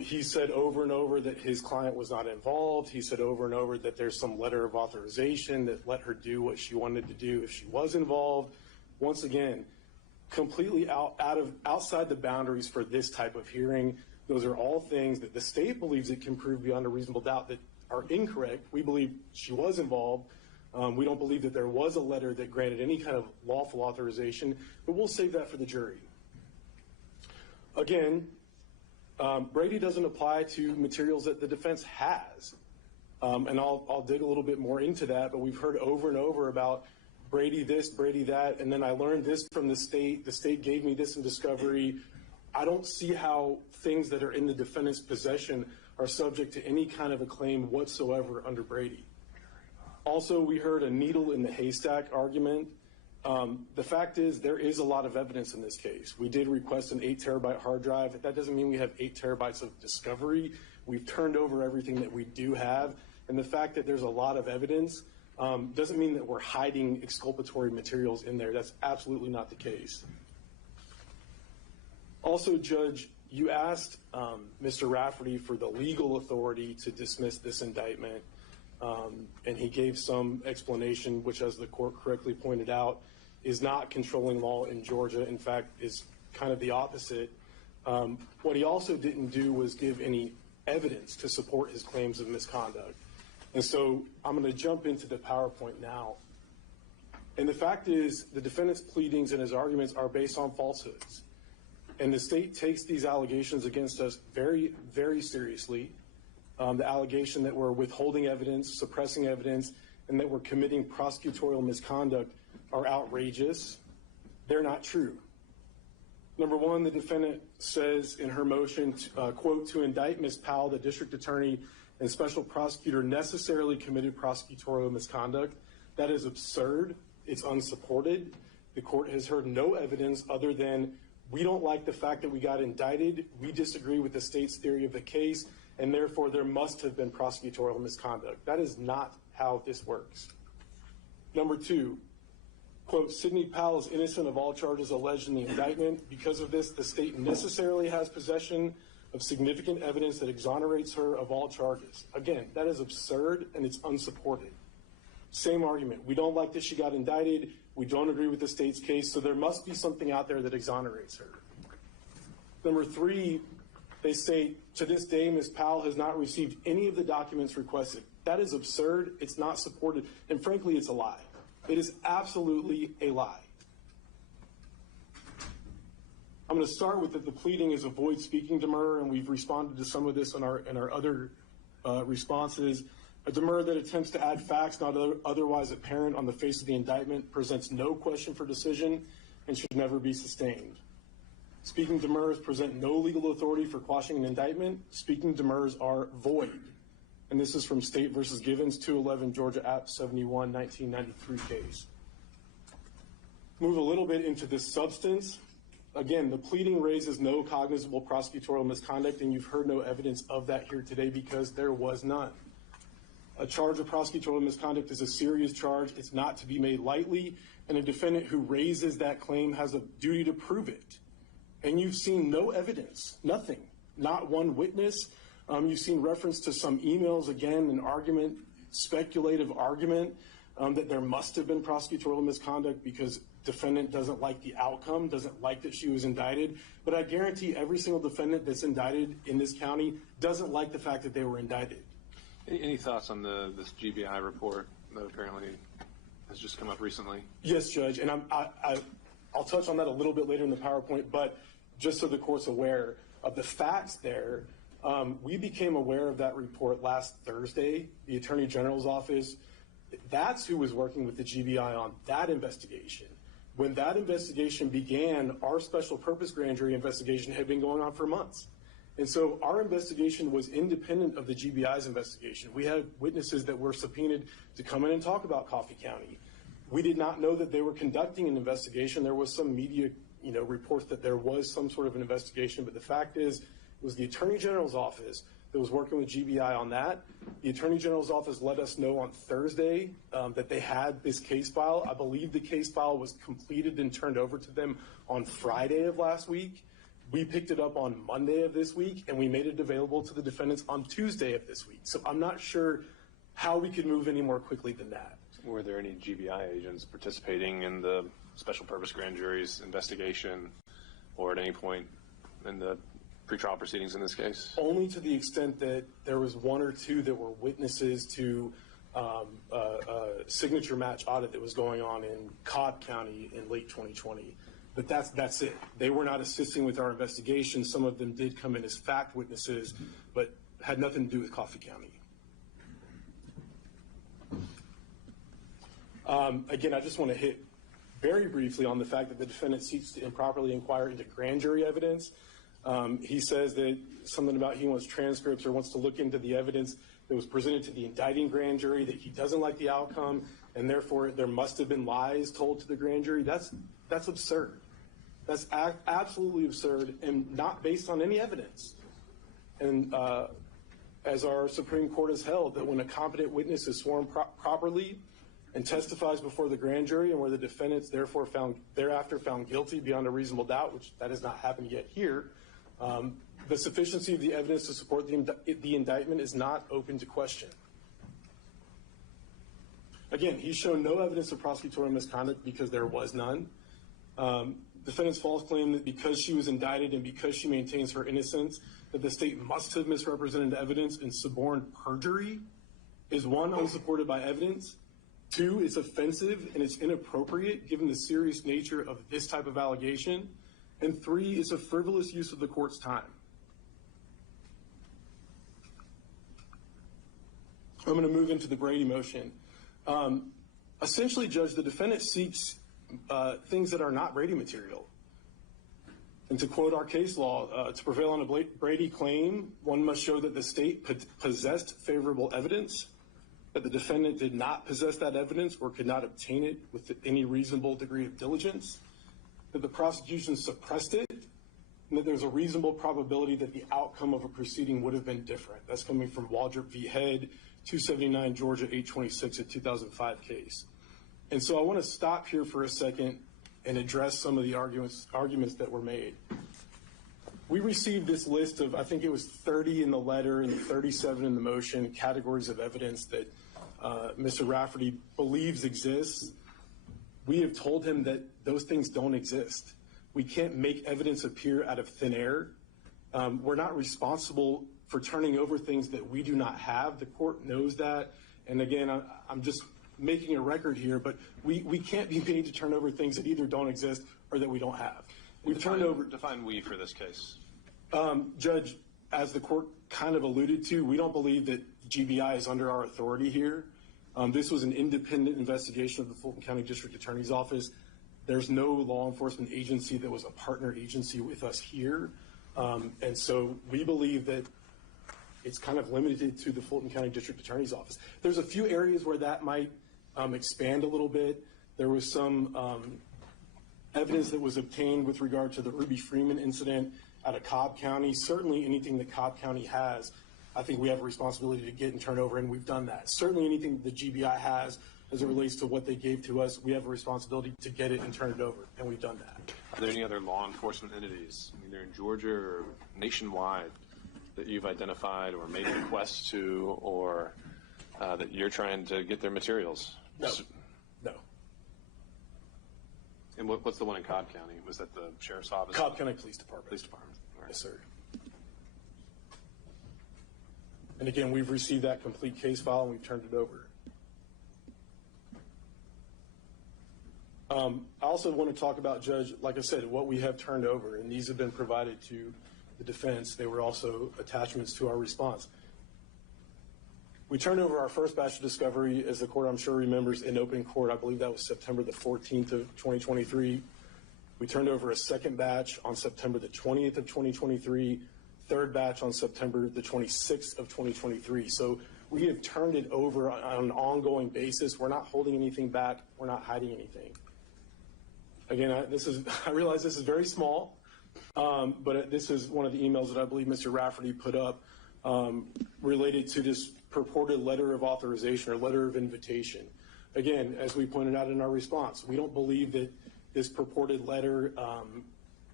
He said over and over that his client was not involved. He said over and over that there's some letter of authorization that let her do what she wanted to do if she was involved. Once again, completely outside the boundaries for this type of hearing. Those are all things that the state believes it can prove beyond a reasonable doubt that are incorrect. We believe she was involved. We don't believe that there was a letter that granted any kind of lawful authorization, but we'll save that for the jury. Again, Brady doesn't apply to materials that the defense has. And I'll dig a little bit more into that, but we've heard over and over about Brady this, Brady that, and then I learned this from the state. The state gave me this in discovery. I don't see how things that are in the defendant's possession are subject to any kind of a claim whatsoever under Brady. Also, we heard a needle in the haystack argument. The fact is there is a lot of evidence in this case. We did request an 8 terabyte hard drive. That doesn't mean we have 8 terabytes of discovery. We've turned over everything that we do have. And the fact that there's a lot of evidence doesn't mean that we're hiding exculpatory materials in there. That's absolutely not the case. Also, Judge, you asked Mr. Rafferty for the legal authority to dismiss this indictment, and he gave some explanation, which, as the court correctly pointed out, is not controlling law in Georgia. In fact, is kind of the opposite. What he also didn't do was give any evidence to support his claims of misconduct. And so I'm going to jump into the PowerPoint now. And the fact is, the defendant's pleadings and his arguments are based on falsehoods. And the state takes these allegations against us very, very seriously. The allegation that we're withholding evidence, suppressing evidence, and that we're committing prosecutorial misconduct are outrageous. They're not true. Number one, the defendant says in her motion, quote, to indict Ms. Powell, the district attorney and special prosecutor necessarily committed prosecutorial misconduct. That is absurd. It's unsupported. The court has heard no evidence other than we don't like the fact that we got indicted. We disagree with the state's theory of the case, and therefore there must have been prosecutorial misconduct. That is not how this works. Number two, quote, Sidney Powell is innocent of all charges alleged in the indictment. Because of this, the state necessarily has possession of significant evidence that exonerates her of all charges. Again, that is absurd and it's unsupported. Same argument. We don't like that she got indicted. We don't agree with the state's case, so there must be something out there that exonerates her. Number three, they say, to this day, Ms. Powell has not received any of the documents requested. That is absurd. It's not supported. And frankly, it's a lie. It is absolutely a lie. I'm going to start with that the pleading is avoid speaking demur, and we've responded to some of this in our other responses. A demur that attempts to add facts not otherwise apparent on the face of the indictment presents no question for decision and should never be sustained. Speaking demurs present no legal authority for quashing an indictment. Speaking demurs are void. And this is from State versus Givens, 211 Georgia App 71, 1993 case. Move a little bit into the substance. Again, the pleading raises no cognizable prosecutorial misconduct, and you've heard no evidence of that here today because there was none. A charge of prosecutorial misconduct is a serious charge. It's not to be made lightly, and a defendant who raises that claim has a duty to prove it. And you've seen no evidence, nothing, not one witness. You've seen reference to some emails, again, an argument, speculative argument that there must have been prosecutorial misconduct because defendant doesn't like the outcome, doesn't like that she was indicted. But I guarantee every single defendant that's indicted in this county doesn't like the fact that they were indicted. Any thoughts on this GBI report that apparently has just come up recently? Yes, Judge, and I'll touch on that a little bit later in the PowerPoint, but just so the court's aware of the facts there, we became aware of that report last Thursday. The Attorney General's office, that's who was working with the GBI on that investigation. When that investigation began, our special purpose grand jury investigation had been going on for months. And so our investigation was independent of the GBI's investigation. We had witnesses that were subpoenaed to come in and talk about Coffee County. We did not know that they were conducting an investigation. There was some media, reports that there was some sort of an investigation, but the fact is, it was the Attorney General's office that was working with GBI on that. The Attorney General's office let us know on Thursday that they had this case file. I believe the case file was completed and turned over to them on Friday of last week. We picked it up on Monday of this week, and we made it available to the defendants on Tuesday of this week. So I'm not sure how we could move any more quickly than that. Were there any GBI agents participating in the special purpose grand jury's investigation or at any point in the pretrial proceedings in this case? Only to the extent that there was one or two that were witnesses to a signature match audit that was going on in Cobb County in late 2020. But that's it. They were not assisting with our investigation. Some of them did come in as fact witnesses, but had nothing to do with Coffee County. Again, I just want to hit very briefly on the fact that the defendant seeks to improperly inquire into grand jury evidence. He says that something about he wants transcripts or wants to look into the evidence that was presented to the indicting grand jury, that he doesn't like the outcome, and therefore there must have been lies told to the grand jury. That's absurd. That's absolutely absurd and not based on any evidence. And as our Supreme Court has held, that when a competent witness is sworn properly and testifies before the grand jury and where the defendant's thereafter found guilty beyond a reasonable doubt, which that has not happened yet here, the sufficiency of the evidence to support the indictment is not open to question. Again, he's shown no evidence of prosecutorial misconduct because there was none. Defendant's false claim that because she was indicted and because she maintains her innocence, that the state must have misrepresented evidence and suborned perjury is one, unsupported by evidence, 2, it's offensive and it's inappropriate given the serious nature of this type of allegation. And 3, it's a frivolous use of the court's time. I'm going to move into the Brady motion. Essentially, Judge, the defendant seeks things that are not Brady material. And to quote our case law, to prevail on a Brady claim, one must show that the state possessed favorable evidence, that the defendant did not possess that evidence or could not obtain it with any reasonable degree of diligence, that the prosecution suppressed it, and that there's a reasonable probability that the outcome of a proceeding would have been different. That's coming from Waldrop v. Head, 279 Georgia 826, a 2005 case. And so I want to stop here for a second and address some of the arguments that were made. We received this list of, I think it was 30 in the letter and 37 in the motion, categories of evidence that Mr. Rafferty believes exists. We have told him that those things don't exist. We can't make evidence appear out of thin air. We're not responsible for turning over things that we do not have. The court knows that. And again, I'm just making a record here, but we can't be paid to turn over things that either don't exist or that we don't have. We've turned over. Define we for this case. Judge, as the court kind of alluded to, we don't believe that GBI is under our authority here. This was an independent investigation of the Fulton County District Attorney's Office. There's no law enforcement agency that was a partner agency with us here. And so we believe that it's kind of limited to the Fulton County District Attorney's Office. There's a few areas where that might expand a little bit. There was some evidence that was obtained with regard to the Ruby Freeman incident out of Cobb County. Certainly anything that Cobb County has, I think we have a responsibility to get and turn over, and we've done that. Certainly anything the GBI has as it relates to what they gave to us, we have a responsibility to get it and turn it over, and we've done that. Are there any other law enforcement entities, either in Georgia or nationwide, that you've identified or made requests to, or that you're trying to get their materials? No. No. And what's the one in Cobb County? Was that the Sheriff's Office? Cobb County Police Department. Police Department. All right. Yes, sir. And again, we've received that complete case file and we've turned it over. I also want to talk about, Judge, like I said, what we have turned over, and these have been provided to the defense. They were also attachments to our response. We turned over our first batch of discovery, as the court I'm sure remembers, in open court. I believe that was September the 14th of 2023. We turned over a second batch on September the 20th of 2023, third batch on September the 26th of 2023. So we have turned it over on an ongoing basis. We're not holding anything back. We're not hiding anything. Again, I realize this is very small, but this is one of the emails that I believe Mr. Rafferty put up related to this purported letter of authorization or letter of invitation. Again, as we pointed out in our response, we don't believe that this purported letter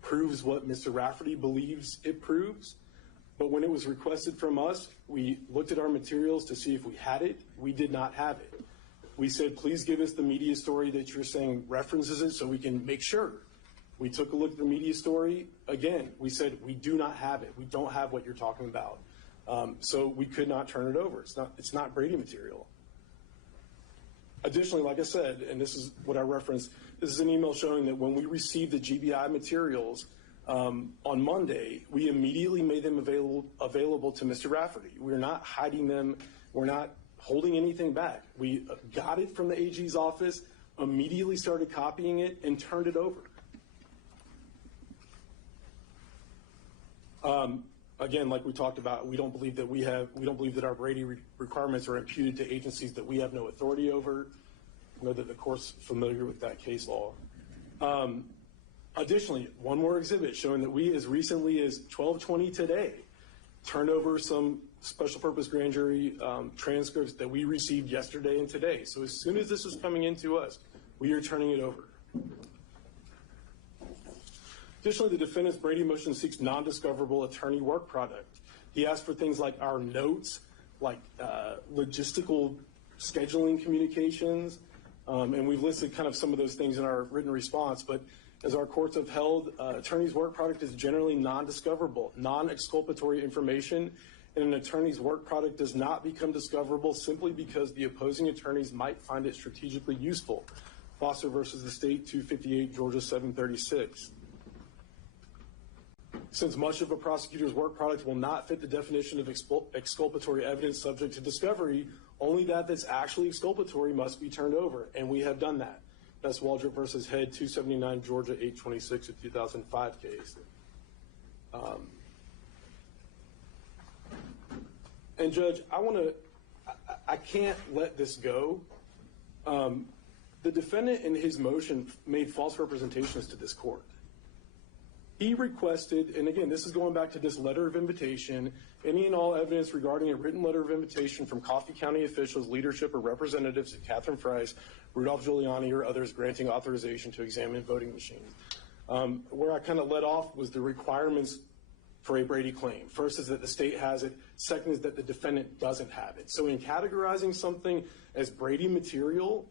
proves what Mr. Rafferty believes it proves. But when it was requested from us, we looked at our materials to see if we had it. We did not have it. We said, please give us the media story that you're saying references it so we can make sure. We took a look at the media story. Again, we said, we do not have it. We don't have what you're talking about. So we could not turn it over. It's not Brady material. Additionally, like I said, and this is what I referenced, this is an email showing that when we received the GBI materials on Monday, we immediately made them available to Mr. Rafferty. We're not hiding them. We're not holding anything back. We got it from the AG's office, immediately started copying it, and turned it over. Again, like we talked about, we don't believe that our Brady requirements are imputed to agencies that we have no authority over. I know that the court's familiar with that case law. Additionally, one more exhibit showing that we, as recently as 12/20 today, turned over some special purpose grand jury transcripts that we received yesterday and today. So as soon as this was coming into us, we are turning it over. Additionally, the defendant's Brady motion seeks non-discoverable attorney work product. He asked for things like our notes, like logistical scheduling communications, and we've listed kind of some of those things in our written response. But as our courts have held, attorney's work product is generally non-discoverable, non-exculpatory information, and an attorney's work product does not become discoverable simply because the opposing attorneys might find it strategically useful. Foster versus the State, 258, Georgia 736. Since much of a prosecutor's work product will not fit the definition of exculpatory evidence subject to discovery, only that that's actually exculpatory must be turned over, and we have done that. That's Waldrop versus Head, 279, Georgia 826, a 2005 case. And Judge, I can't let this go. The defendant in his motion made false representations to this court. He requested, and again, this is going back to this letter of invitation, any and all evidence regarding a written letter of invitation from Coffee County officials, leadership, or representatives of Catherine Price, Rudolph Giuliani, or others granting authorization to examine voting machines. Where I kind of let off was the requirements for a Brady claim. First is that the state has it. Second is that the defendant doesn't have it. So in categorizing something as Brady material,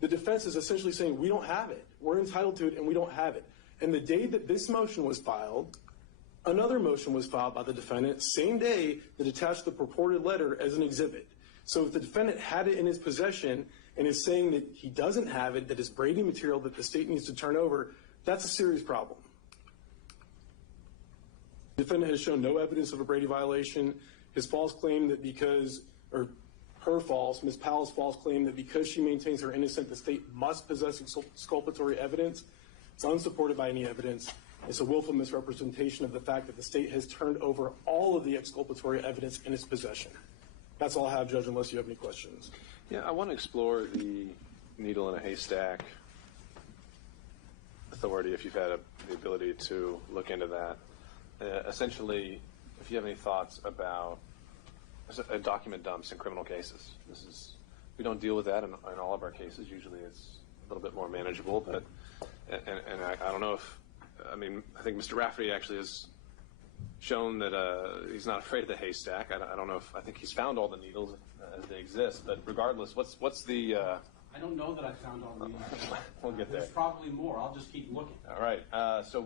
the defense is essentially saying we don't have it. We're entitled to it and we don't have it. And the day that this motion was filed, another motion was filed by the defendant, same day, that attached the purported letter as an exhibit. So if the defendant had it in his possession and is saying that he doesn't have it, that it's Brady material that the state needs to turn over, that's a serious problem. The defendant has shown no evidence of a Brady violation. His false claim that because, or her false, Ms. Powell's false claim that because she maintains her innocence, the state must possess exculpatory evidence. It's unsupported by any evidence. It's a willful misrepresentation of the fact that the state has turned over all of the exculpatory evidence in its possession. That's all I have, Judge, unless you have any questions. Yeah, I want to explore the needle in a haystack authority, if you've had the ability to look into that. Essentially, if you have any thoughts about document dumps in criminal cases. We don't deal with that in all of our cases. Usually it's a little bit more manageable, but I don't know if, I think Mr. Rafferty actually has shown that he's not afraid of the haystack. I don't know if, I think he's found all the needles as they exist, but regardless, what's the... I don't know that I found all the needles. We'll get there. There's probably more. I'll just keep looking. All right. So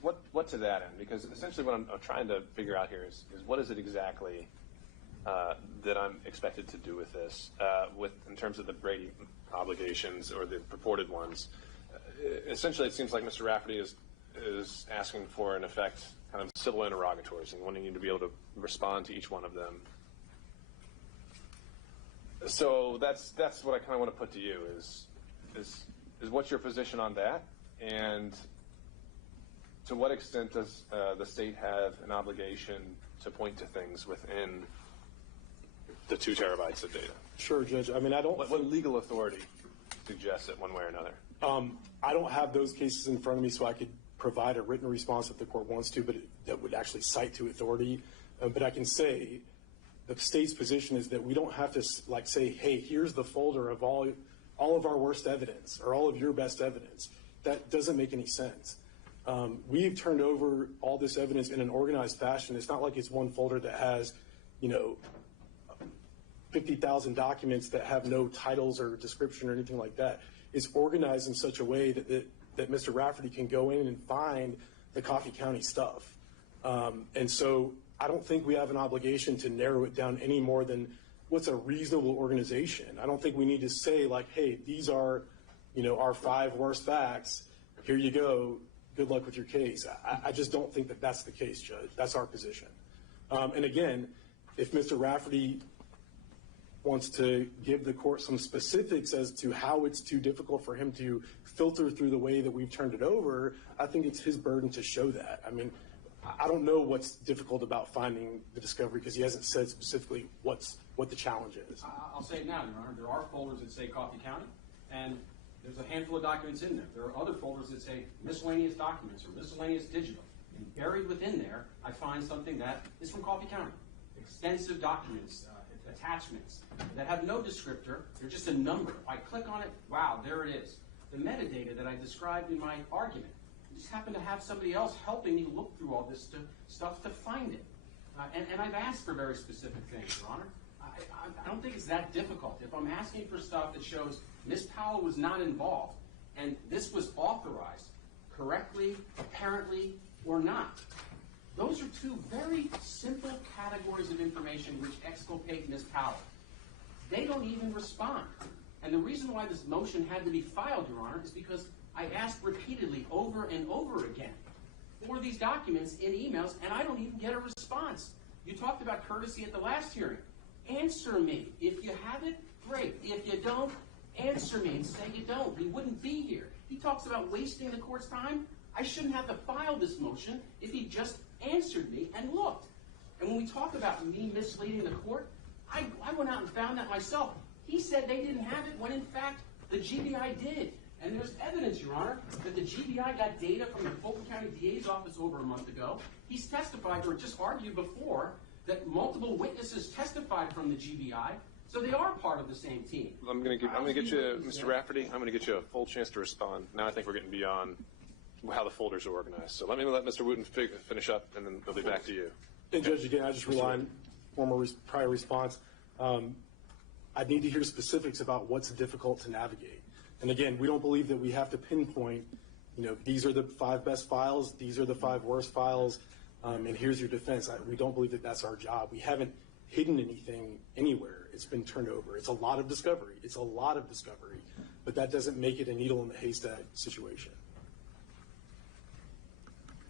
what to that end? Because essentially what I'm trying to figure out here is what is it exactly that I'm expected to do with this, in terms of the Brady obligations or the purported ones. Essentially, it seems like Mr. Rafferty is asking for, in effect, kind of civil interrogatories and wanting you to be able to respond to each one of them. So that's what I kind of want to put to you is what's your position on that, and to what extent does the state have an obligation to point to things within the 2 terabytes of data? Sure, Judge. I don't... What legal authority suggests it one way or another? I don't have those cases in front of me, so I could provide a written response if the court wants to, but that would actually cite to authority. But I can say the state's position is that we don't have to say, hey, here's the folder of all of our worst evidence or all of your best evidence. That doesn't make any sense. We've turned over all this evidence in an organized fashion. It's not like it's one folder that has, 50,000 documents that have no titles or description or anything like that. It's organized in such a way that Mr. Rafferty can go in and find the Coffee County stuff. And so I don't think we have an obligation to narrow it down any more than what's a reasonable organization. I don't think we need to say, hey, these are, our 5 worst facts. Here you go. Good luck with your case. I just don't think that that's the case, Judge. That's our position. And again, if Mr. Rafferty wants to give the court some specifics as to how it's too difficult for him to filter through the way that we've turned it over, I think it's his burden to show that. I don't know what's difficult about finding the discovery because he hasn't said specifically what the challenge is. I'll say it now, Your Honor. There are folders that say Coffee County, and there's a handful of documents in there. There are other folders that say miscellaneous documents or miscellaneous digital. And buried within there, I find something that is from Coffee County. Extensive documents, attachments that have no descriptor. They're just a number. If I click on it, wow, there it is. The metadata that I described in my argument. I just happen to have somebody else helping me look through all this stuff to find it. And I've asked for very specific things, Your Honor. I don't think it's that difficult. If I'm asking for stuff that shows Ms. Powell was not involved and this was authorized correctly, apparently, or not, Those are two very simple categories of information which exculpate Ms. Powell. They don't even respond. And the reason why this motion had to be filed, Your Honor, is because I asked repeatedly over and over again for these documents in emails, and I don't even get a response. You talked about courtesy at the last hearing. Answer me. If you have it, great. If you don't, answer me and say you don't. We wouldn't be here. He talks about wasting the court's time. I shouldn't have to file this motion if he just answered me and looked. And when we talk about me misleading the court, I went out and found that myself. He said they didn't have it when, in fact, the GBI did. And there's evidence, Your Honor, that the GBI got data from the Fulton County DA's office over a month ago. He's testified, or just argued before, that multiple witnesses testified from the GBI, so they are part of the same team. I'm going to get you, Mr. Rafferty, I'm going to get you a full chance to respond. Now I think we're getting beyond how the folders are organized. So let Mr. Wooten finish up, and then we'll be back to you. And Judge, again, I just rely on former prior response. I need to hear specifics about what's difficult to navigate. And again, we don't believe that we have to pinpoint, these are the 5 best files, these are the 5 worst files, and here's your defense. We don't believe that that's our job. We haven't hidden anything anywhere. It's been turned over. It's a lot of discovery. But that doesn't make it a needle in the haystack situation.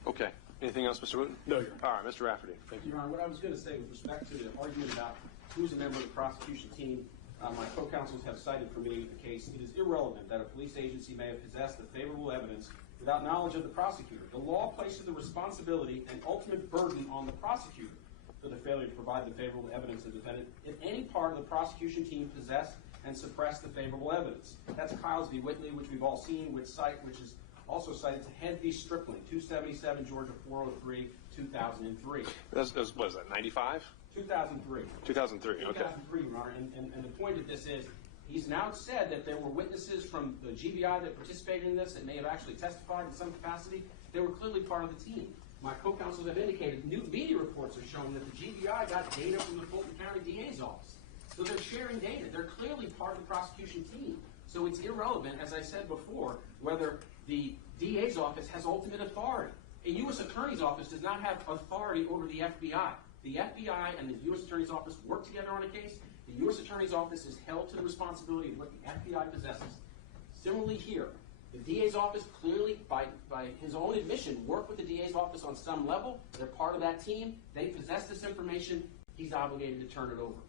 Okay. Anything else, Mr. Wooten? No, Your Honor. All right, Mr. Rafferty. Thank you, Your Honor. What I was going to say with respect to the argument about who's a member of the prosecution team, my co-counsels have cited for me the case. It is irrelevant that a police agency may have possessed the favorable evidence without knowledge of the prosecutor. The law places the responsibility and ultimate burden on the prosecutor for the failure to provide the favorable evidence to the defendant if any part of the prosecution team possessed and suppressed the favorable evidence. That's Kyles v. Whitley, which we've all seen, which is also cited to Head v. Stripling, 277 Georgia 403, 2003. What is that, 95? 2003. 2003, okay. 2003, Your Honor. And the point of this is, he's now said that there were witnesses from the GBI that participated in this that may have actually testified in some capacity. They were clearly part of the team. My co-counsels have indicated new media reports are showing that the GBI got data from the Fulton County DA's office. So they're sharing data. They're clearly part of the prosecution team. So it's irrelevant, as I said before, whether the DA's office has ultimate authority. A U.S. Attorney's office does not have authority over the FBI. The FBI and the U.S. Attorney's office work together on a case. The U.S. Attorney's office is held to the responsibility of what the FBI possesses. Similarly here, the DA's office clearly, by his own admission, worked with the DA's office on some level. They're part of that team. They possess this information. He's obligated to turn it over.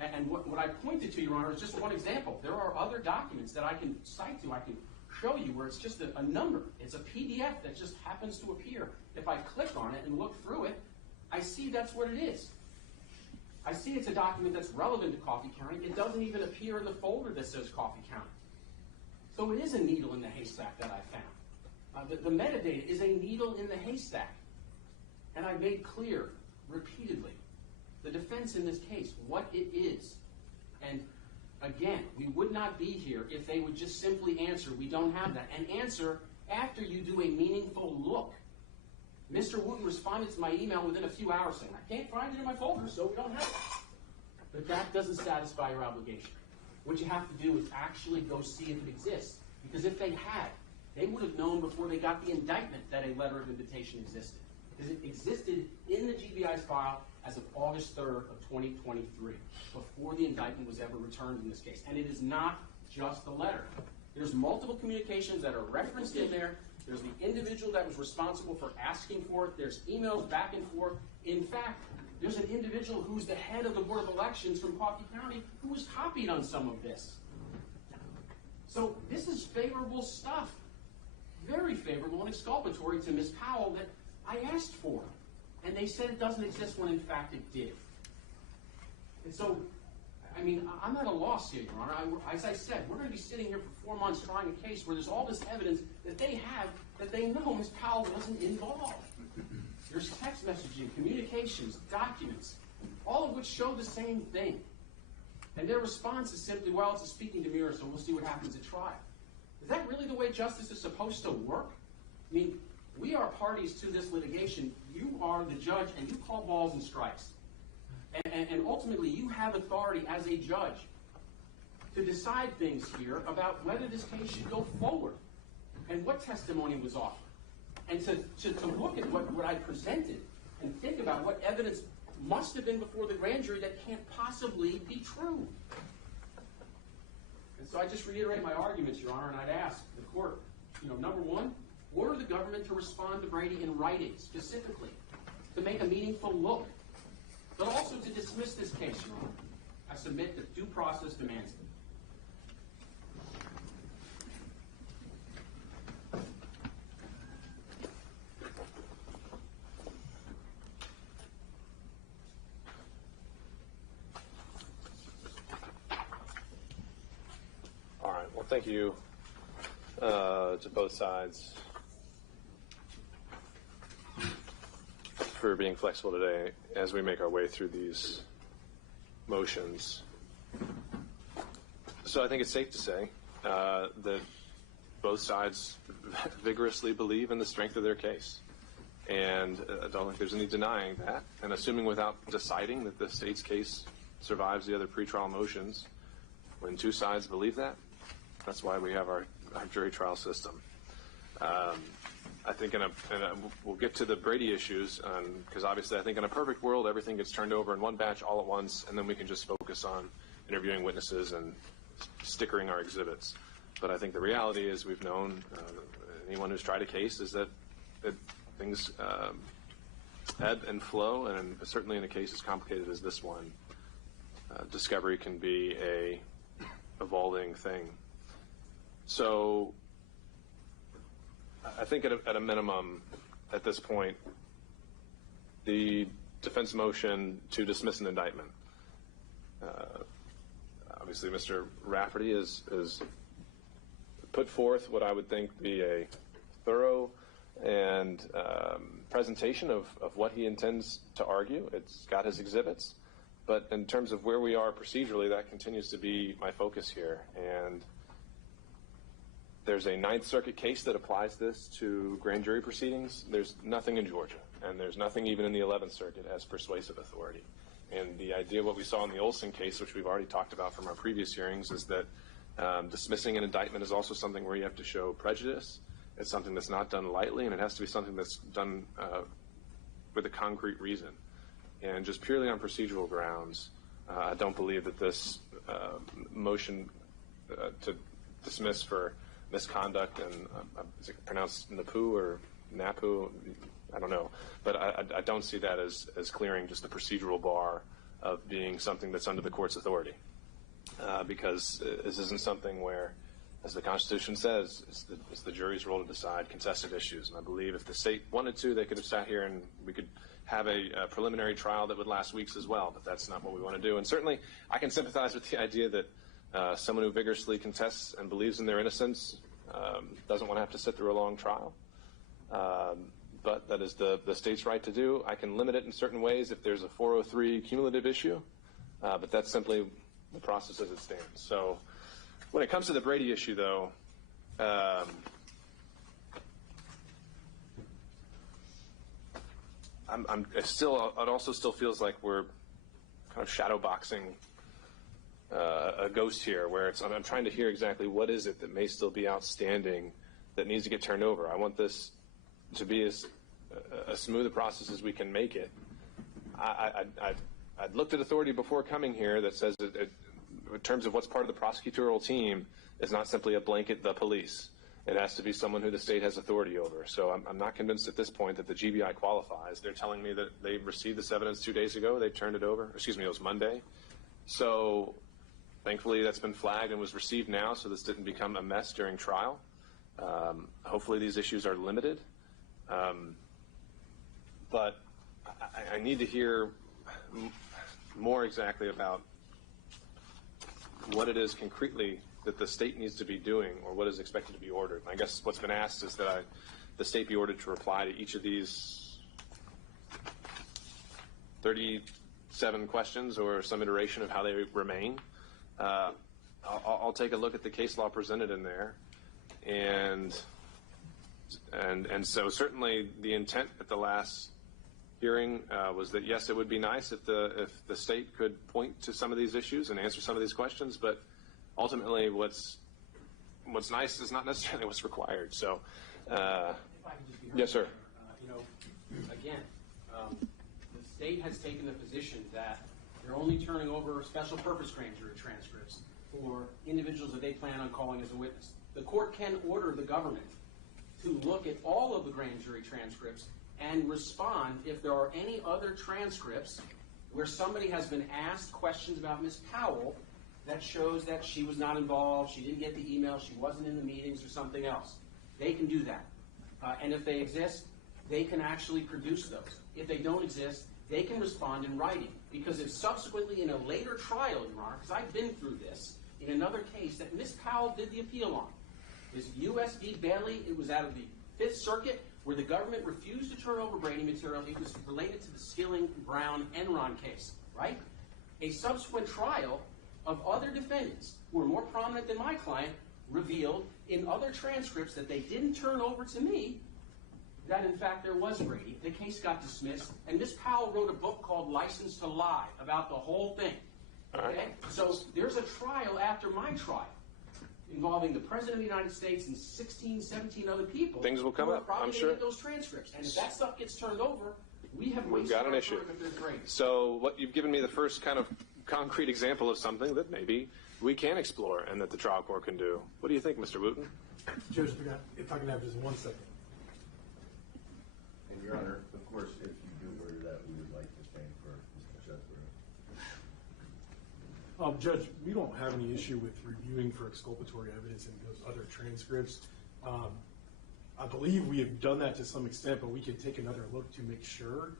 And what I pointed to, Your Honor, is just one example. There are other documents that I can cite to. I can show you where it's just a number. It's a PDF that just happens to appear. If I click on it and look through it, I see that's what it is. I see it's a document that's relevant to Coffee County. It doesn't even appear in the folder that says Coffee County. So it is a needle in the haystack that I found. The metadata is a needle in the haystack. And I made clear repeatedly the defense in this case, what it is. And again, we would not be here if they would just simply answer, we don't have that, and answer after you do a meaningful look. Mr. Wooten responded to my email within a few hours saying, I can't find it in my folder, so we don't have it. But that doesn't satisfy your obligation. What you have to do is actually go see if it exists. Because if they had, they would have known before they got the indictment that a letter of invitation existed. Because it existed in the GBI's file as of August 3rd of 2023, before the indictment was ever returned in this case. And it is not just the letter. There's multiple communications that are referenced in there. There's the individual that was responsible for asking for it. There's emails back and forth. In fact, there's an individual who's the head of the Board of Elections from Coffee County who was copied on some of this. So this is favorable stuff. Very favorable and exculpatory to Ms. Powell that I asked for. And they said it doesn't exist when, in fact, it did. And so, I mean, I'm at a loss here, Your Honor. As I said, we're going to be sitting here for 4 months trying a case where there's all this evidence that they have that they know Ms. Powell wasn't involved. There's text messaging, communications, documents, all of which show the same thing. And their response is simply, well, it's a speaking demurrer, so we'll see what happens at trial. Is that really the way justice is supposed to work? I mean, we are parties to this litigation. You are the judge, and you call balls and strikes. And ultimately, you have authority as a judge to decide things here about whether this case should go forward and what testimony was offered. And to look at what I presented and think about what evidence must have been before the grand jury that can't possibly be true. And so I just reiterate my arguments, Your Honor, and I'd ask the court, number one, order the government to respond to Brady in writing, specifically, to make a meaningful look, but also to dismiss this case, Your Honor. I submit that due process demands it. All right. Well, thank you to both sides for being flexible today as we make our way through these motions. So I think it's safe to say that both sides vigorously believe in the strength of their case. And I don't think there's any denying that. And assuming without deciding that the state's case survives the other pretrial motions, when two sides believe that, that's why we have our jury trial system. I think we'll get to the Brady issues, because obviously I think in a perfect world, everything gets turned over in one batch all at once, and then we can just focus on interviewing witnesses and stickering our exhibits. But I think the reality is we've known, anyone who's tried a case, is that things ebb and flow, and certainly in a case as complicated as this one, discovery can be a evolving thing. So I think at a minimum, at this point, the defense motion to dismiss an indictment. Obviously, Mr. Rafferty has put forth what I would think be a thorough and presentation of what he intends to argue. It's got his exhibits. But in terms of where we are procedurally, that continues to be my focus here. And there's a Ninth Circuit case that applies this to grand jury proceedings. There's nothing in Georgia, and there's nothing even in the 11th Circuit as persuasive authority. And the idea, what we saw in the Olson case, which we've already talked about from our previous hearings, is that dismissing an indictment is also something where you have to show prejudice. It's something that's not done lightly, and it has to be something that's done with a concrete reason. And just purely on procedural grounds, I don't believe that this motion to dismiss for misconduct, and is it pronounced Napu or Napu? I don't know. But I don't see that as clearing just the procedural bar of being something that's under the court's authority. Because this isn't something where, as the Constitution says, it's the jury's role to decide contested issues. And I believe if the state wanted to, they could have sat here and we could have a preliminary trial that would last weeks as well. But that's not what we want to do. And certainly I can sympathize with the idea that someone who vigorously contests and believes in their innocence doesn't want to have to sit through a long trial. But that is the state's right to do. I can limit it in certain ways if there's a 403 cumulative issue. But that's simply the process as it stands. So when it comes to the Brady issue, though, it also still feels like we're kind of shadow boxing a ghost here, where I'm trying to hear exactly what is it that may still be outstanding that needs to get turned over. I want this to be as smooth a process as we can make it. I'd looked at authority before coming here that says that in terms of what's part of the prosecutorial team, is not simply a blanket the police. It has to be someone who the state has authority over. So I'm not convinced at this point that the GBI qualifies. They're telling me that they received this evidence 2 days ago. They turned it over. Excuse me, it was Monday. So thankfully that's been flagged and was received now, so this didn't become a mess during trial. Hopefully these issues are limited. But I need to hear more exactly about what it is concretely that the state needs to be doing, or what is expected to be ordered. I guess what's been asked is that the state be ordered to reply to each of these 37 questions, or some iteration of how they remain. I'll take a look at the case law presented in there, and so certainly the intent at the last hearing was that yes, it would be nice if the state could point to some of these issues and answer some of these questions, but ultimately what's nice is not necessarily what's required. So If I could just be heard, yes, sir. Again, The state has taken the position that they're only turning over special purpose grand jury transcripts for individuals that they plan on calling as a witness. The court can order the government to look at all of the grand jury transcripts and respond if there are any other transcripts where somebody has been asked questions about Ms. Powell that shows that she was not involved, she didn't get the email, she wasn't in the meetings or something else. They can do that. And if they exist, they can actually produce those. If they don't exist, they can respond in writing. Because if subsequently in a later trial, Your Honor, because I've been through this, in another case that Ms. Powell did the appeal on, this U.S. v. Bailey, it was out of the Fifth Circuit, where the government refused to turn over Brady material. It was related to the Skilling-Brown-Enron case, right? A subsequent trial of other defendants who were more prominent than my client revealed in other transcripts that they didn't turn over to me that, in fact, there was Brady. The case got dismissed, and Ms. Powell wrote a book called License to Lie about the whole thing. Okay? So there's a trial after my trial involving the President of the United States and 16, 17 other people. Things will come who are up, probably I'm gonna sure. Get those transcripts. And if that stuff gets turned over, we've got an issue. If there's Brady. So what you've given me the first kind of concrete example of something that maybe we can explore and that the trial court can do. What do you think, Mr. Wooten? Judge, if I can have just 1 second. And Your Honor, of course, if you do order that, we would like the same for Mr. Chesler. Judge, we don't have any issue with reviewing for exculpatory evidence in those other transcripts. I believe we have done that to some extent, but we can take another look to make sure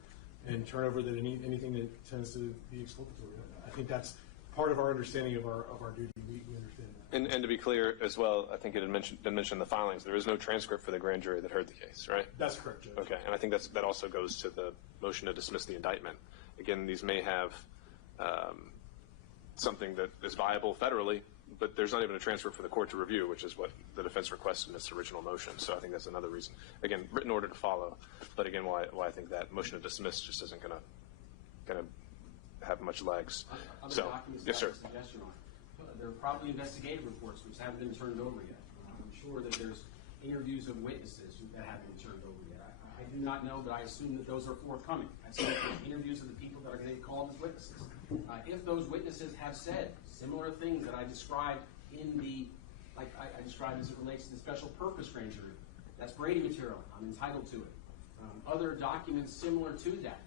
and turn over that anything that tends to be exculpatory. I think that's part of our understanding of our duty. We understand that. And to be clear as well, I think it had been mentioned in the filings, there is no transcript for the grand jury that heard the case, right? That's correct, Judge. Okay, and I think that also goes to the motion to dismiss the indictment. Again, these may have something that is viable federally, but there's not even a transcript for the court to review, which is what the defense requested in its original motion. So I think that's another reason. Again, written order to follow, but again, why I think that motion to dismiss just isn't going to have much legs. Other So, documents yes, sir. that I have a suggestion on. There are probably investigative reports which haven't been turned over yet. I'm sure that there's interviews of witnesses that haven't been turned over yet. I do not know, but I assume that those are forthcoming. I assume there's interviews of the people that are going to get called as witnesses. If those witnesses have said similar things that I described like I described as it relates to the special purpose grand jury, that's Brady material. I'm entitled to it. Other documents similar to that.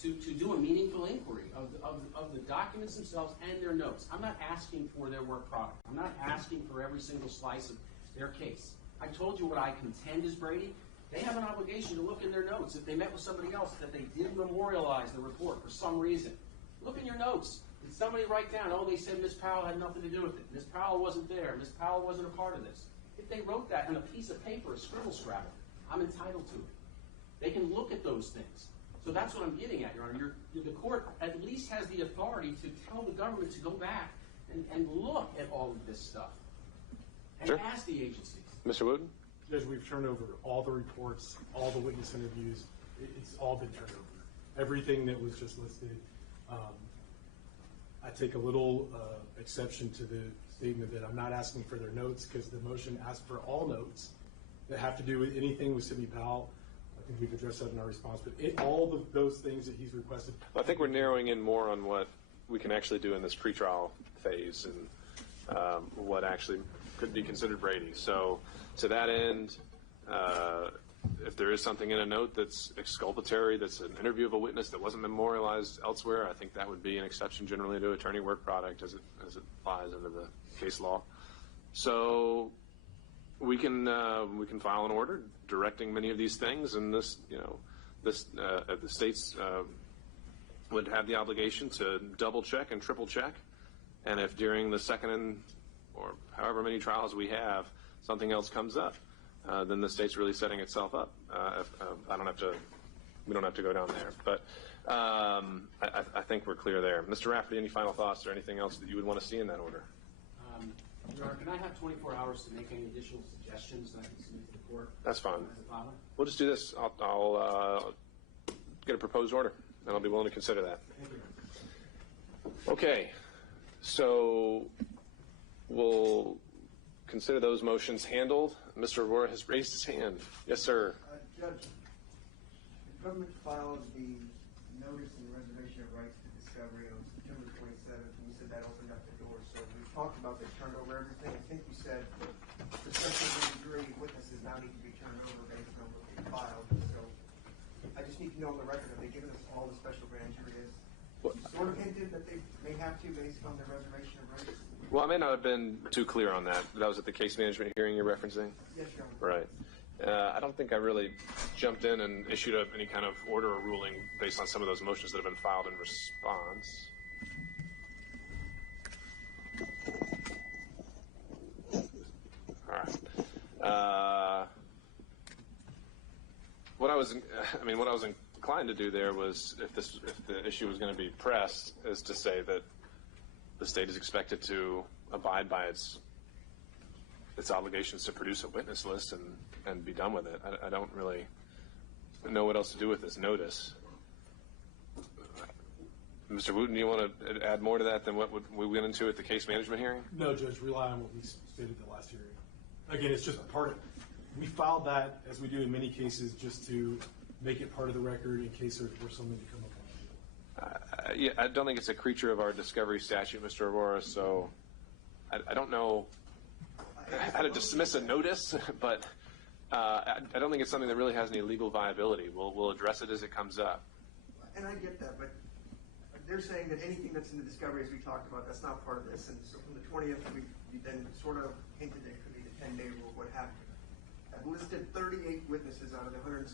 To do a meaningful inquiry of the documents themselves and their notes. I'm not asking for their work product. I'm not asking for every single slice of their case. I told you what I contend is Brady. They have an obligation to look in their notes. If they met with somebody else that they did memorialize the report for some reason, look in your notes. Did somebody write down, oh, they said Ms. Powell had nothing to do with it. Ms. Powell wasn't there. Ms. Powell wasn't a part of this. If they wrote that on a piece of paper, a scribble scrabble, I'm entitled to it. They can look at those things. So that's what I'm getting at, Your Honor. The court at least has the authority to tell the government to go back and look at all of this stuff and Sure. ask the agencies. Mr. Wooten? Judge, we've turned over all the reports, all the witness interviews. It's all been turned over. Everything that was just listed. I take a little exception to the statement that I'm not asking for their notes because the motion asked for all notes that have to do with anything with Sidney Powell. I think we've addressed that in our response. But all of those things that he's requested. I think we're narrowing in more on what we can actually do in this pretrial phase and what actually could be considered Brady. So to that end, if there is something in a note that's exculpatory, that's an interview of a witness that wasn't memorialized elsewhere, I think that would be an exception generally to attorney work product as it applies under the case law. So we can file an order directing many of these things, and the states would have the obligation to double check and triple check. And if during the second or however many trials we have, something else comes up, then the state's really setting itself up. We don't have to go down there. But I think we're clear there. Mr. Rafferty, any final thoughts or anything else that you would want to see in that order? Your Honor, can I have 24 hours to make any additional suggestions that I can submit to the court? That's fine. As a filer? We'll just do this. I'll get a proposed order, and I'll be willing to consider that. Thank you. Okay. So we'll consider those motions handled. Mr. Aurora has raised his hand. Yes, sir. Judge, government filed the notice and reservation of rights to discovery on September 27th, and you said that opened up the door. So we talked about they turned over everything. I think you said the special grand jury witnesses now need to be turned over based on what they filed. So I just need to know on the record, have they given us all the special grand jury is? Sort of hinted that they may have to based on the reservation of rights. Well, I may not have been too clear on that. That was at the case management hearing you're referencing? Yes, Your Honor. Right. I don't think I really jumped in and issued any kind of order or ruling based on some of those motions that have been filed in response. All right. What I was inclined to do there was, if the issue was going to be pressed, is to say that the state is expected to abide by its obligations to produce a witness list and be done with it. I don't really know what else to do with this notice. Mr. Wooten, do you want to add more to that than what we went into at the case management hearing? No, Judge, rely on what we stated at the last hearing. Again, it's just a part of, we filed that, as we do in many cases, just to make it part of the record in case there were something to come up on. Yeah, I don't think it's a creature of our discovery statute, Mr. Aurora, so I don't know how to dismiss a notice, but I don't think it's something that really has any legal viability. We'll address it as it comes up. And I get that, but they're saying that anything that's in the discovery, as we talked about, that's not part of this. And so from the 20th, we then sort of hinted that it could be the 10-day rule, what have you. I've listed 38 witnesses out of the 174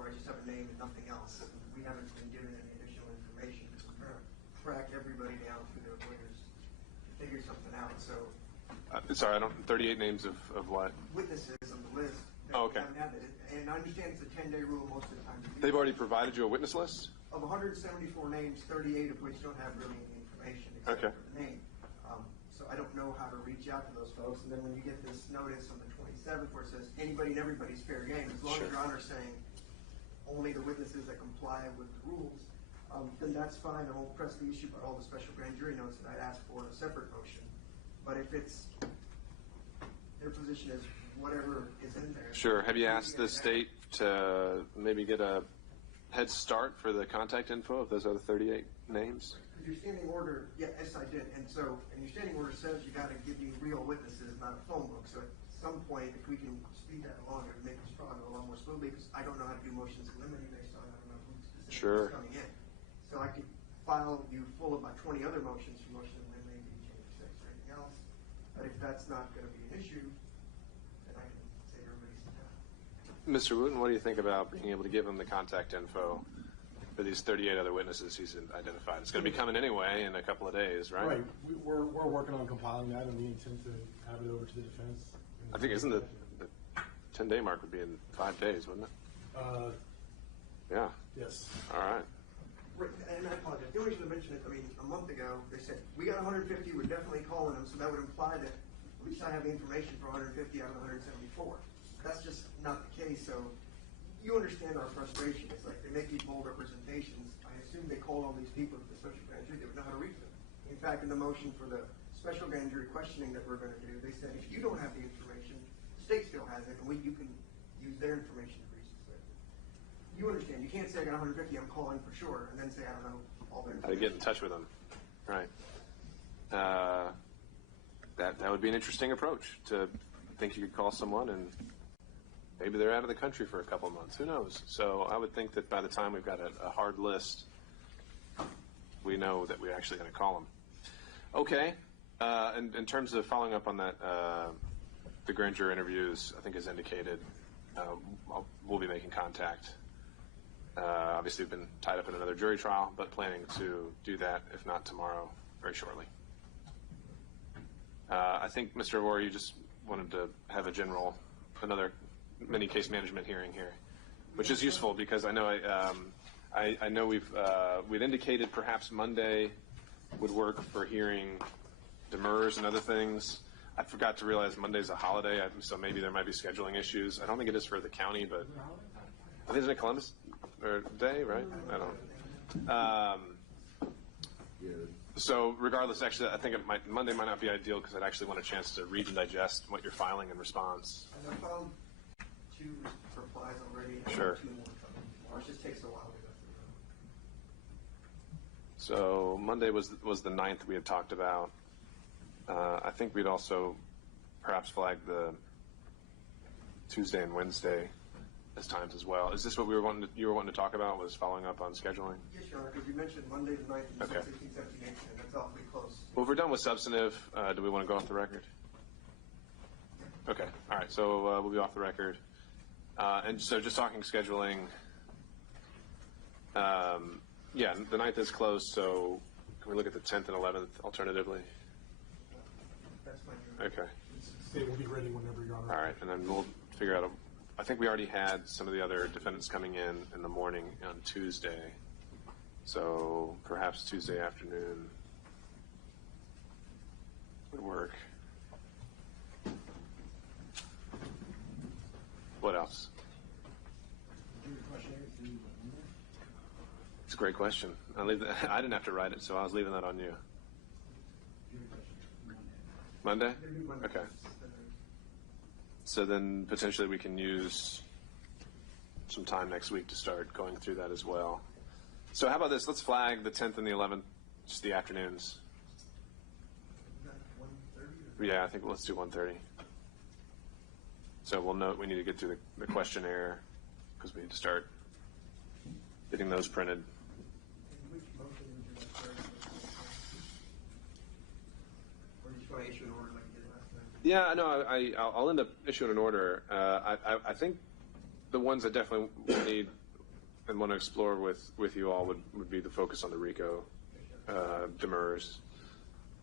where I just have a name and nothing else. And we haven't been given any additional information because we're going to track everybody down through their lawyers to figure something out. So, sorry, 38 names of what? Witnesses on the list. Oh, okay. And I understand it's a 10-day rule most of the time. They've already provided you a witness list? Of 174 names, 38 of which don't have really any information except for the name. So I don't know how to reach out to those folks. And then when you get this notice on the 27th where it says anybody and everybody's fair game, as long as Your Honor's saying only the witnesses that comply with the rules, then that's fine. I won't press the issue about all the special grand jury notes that I'd asked for in a separate motion. But if it's their position is whatever is in there. Sure. Have you asked the state to maybe get a head start for the contact info of those other 38 names? Your standing order, yes, I did. And so, and your standing order says you got to give me real witnesses, not a phone book. So at some point, if we can speed that along, it would make this probably a lot more smoothly because I don't know how to do motions in limine based on I don't know who specifically is coming in. So I could file you full of my 20 other motions for motion in limine, maybe change sex or anything else. But if that's not going to be an issue, then I can say everybody's down. Mr. Wooten, what do you think about being able to give him the contact info for these 38 other witnesses he's identified? It's going to be coming anyway in a couple of days, right? Right. We're working on compiling that, and we intend to have it over to the defense. I think isn't the 10-day mark would be in 5 days, wouldn't it? Yeah. Yes. All right. Right, and I apologize. The only reason I mentioned it, I mean, a month ago, they said, we got 150, we're definitely calling them, so that would imply that at least I have the information for 150 out of the 174. That's just not the case, so you understand our frustration. It's like they make these bold representations. I assume they called all these people to the special grand jury. They would know how to reach them. In fact, in the motion for the special grand jury questioning that we're going to do, they said if you don't have the information, the state still has it, and you can use their information to reach the state. You understand. You can't say I got 150, I'm calling for sure, and then say I don't know all their information. How to get in touch with them. Right. That would be an interesting approach, to think you could call someone and maybe they're out of the country for a couple of months. Who knows? So I would think that by the time we've got a hard list, we know that we're actually going to call them. Okay. And in terms of following up on that, the grand jury interviews, I think as indicated, we'll be making contact. Obviously, we've been tied up in another jury trial, but planning to do that, if not tomorrow, very shortly. I think, Mr. Aurora, you just wanted to have another mini case management hearing here, which is useful because I know I know we'd indicated perhaps Monday would work for hearing demurs and other things. I forgot to realize Monday's a holiday, so maybe there might be scheduling issues. I don't think it is for the county, but I think it's Columbus Day, right? I don't. So regardless, actually, I think Monday might not be ideal because I'd actually want a chance to read and digest what you're filing in response. And I found 2 replies already. Sure. 2 more coming It just takes a while to go through. So Monday was the 9th we had talked about. I think we'd also perhaps flag the Tuesday and Wednesday as times as well. Is this what you were wanting to talk about, was following up on scheduling? Yes, Your Honor, because you mentioned Monday the 9th and Okay. 16, 17, 18, and that's awfully close. Well, if we're done with substantive, do we want to go off the record? Okay, all right, so we'll be off the record. And so just talking scheduling, yeah, the 9th is closed, so can we look at the 10th and 11th alternatively? That's fine, Your Honor. Okay, State will be ready whenever Your Honor. all right, and then we'll figure out, I think we already had some of the other defendants coming in the morning on Tuesday, so perhaps Tuesday afternoon would work. What else? It's a great question. I didn't have to write it, so I was leaving that on you. Monday? Okay. So then potentially we can use some time next week to start going through that as well. So how about this? Let's flag the 10th and the 11th, just the afternoons. Yeah, I think let's do 1:30. So we'll note we need to get through the questionnaire because we need to start getting those printed. Which motion would you like to or do you just want to issue an order like you did last time? Yeah, no, I'll end up issuing an order. I think the ones I definitely need and want to explore with you all would be the focus on the RICO demurs.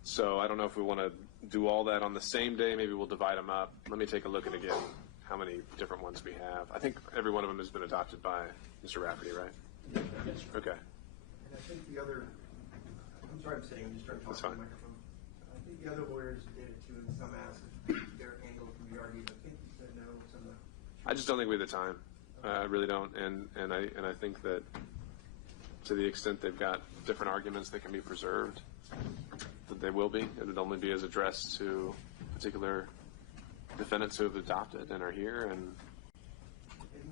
So I don't know if we want to do all that on the same day. Maybe we'll divide them up. Let me take a look at again how many different ones we have. I think every one of them has been adopted by Mr. Rafferty, right? Yes, sir. Okay. And I think the other, I'm sorry I'm sitting, I'm just trying to That's talk to fine. the microphone. I think the other lawyers did it too, and some asked if their angle can be argued. I think you said no, some of the. I just don't think we have the time. I really don't, and I think that to the extent they've got different arguments that can be preserved, that they will be. It would only be as addressed to particular defendants who have adopted and are here, and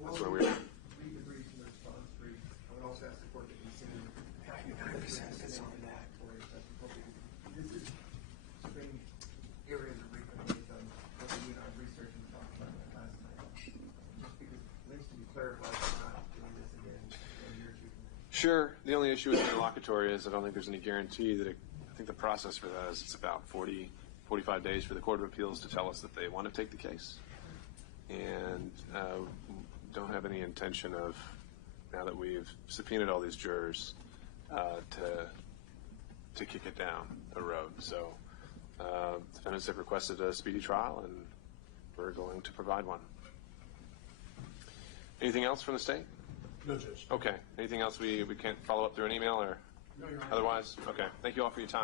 that's where we are. Read the briefs and the response brief. I would also ask the court to consider. This is strange areas of brief based on what we and our research and talked about that last night. Just because it needs to be clarified, we're not doing this again in a year or two. Sure. The only issue with interlocutory is I don't think there's any guarantee that I think the process for that is it's about 45 days for the Court of Appeals to tell us that they want to take the case. And don't have any intention of, now that we've subpoenaed all these jurors, to kick it down a road. So defendants have requested a speedy trial, and we're going to provide one. Anything else from the state? No, Judge. Okay. Anything else we can't follow up through an email or No, Your Honor. otherwise? Okay. Thank you all for your time.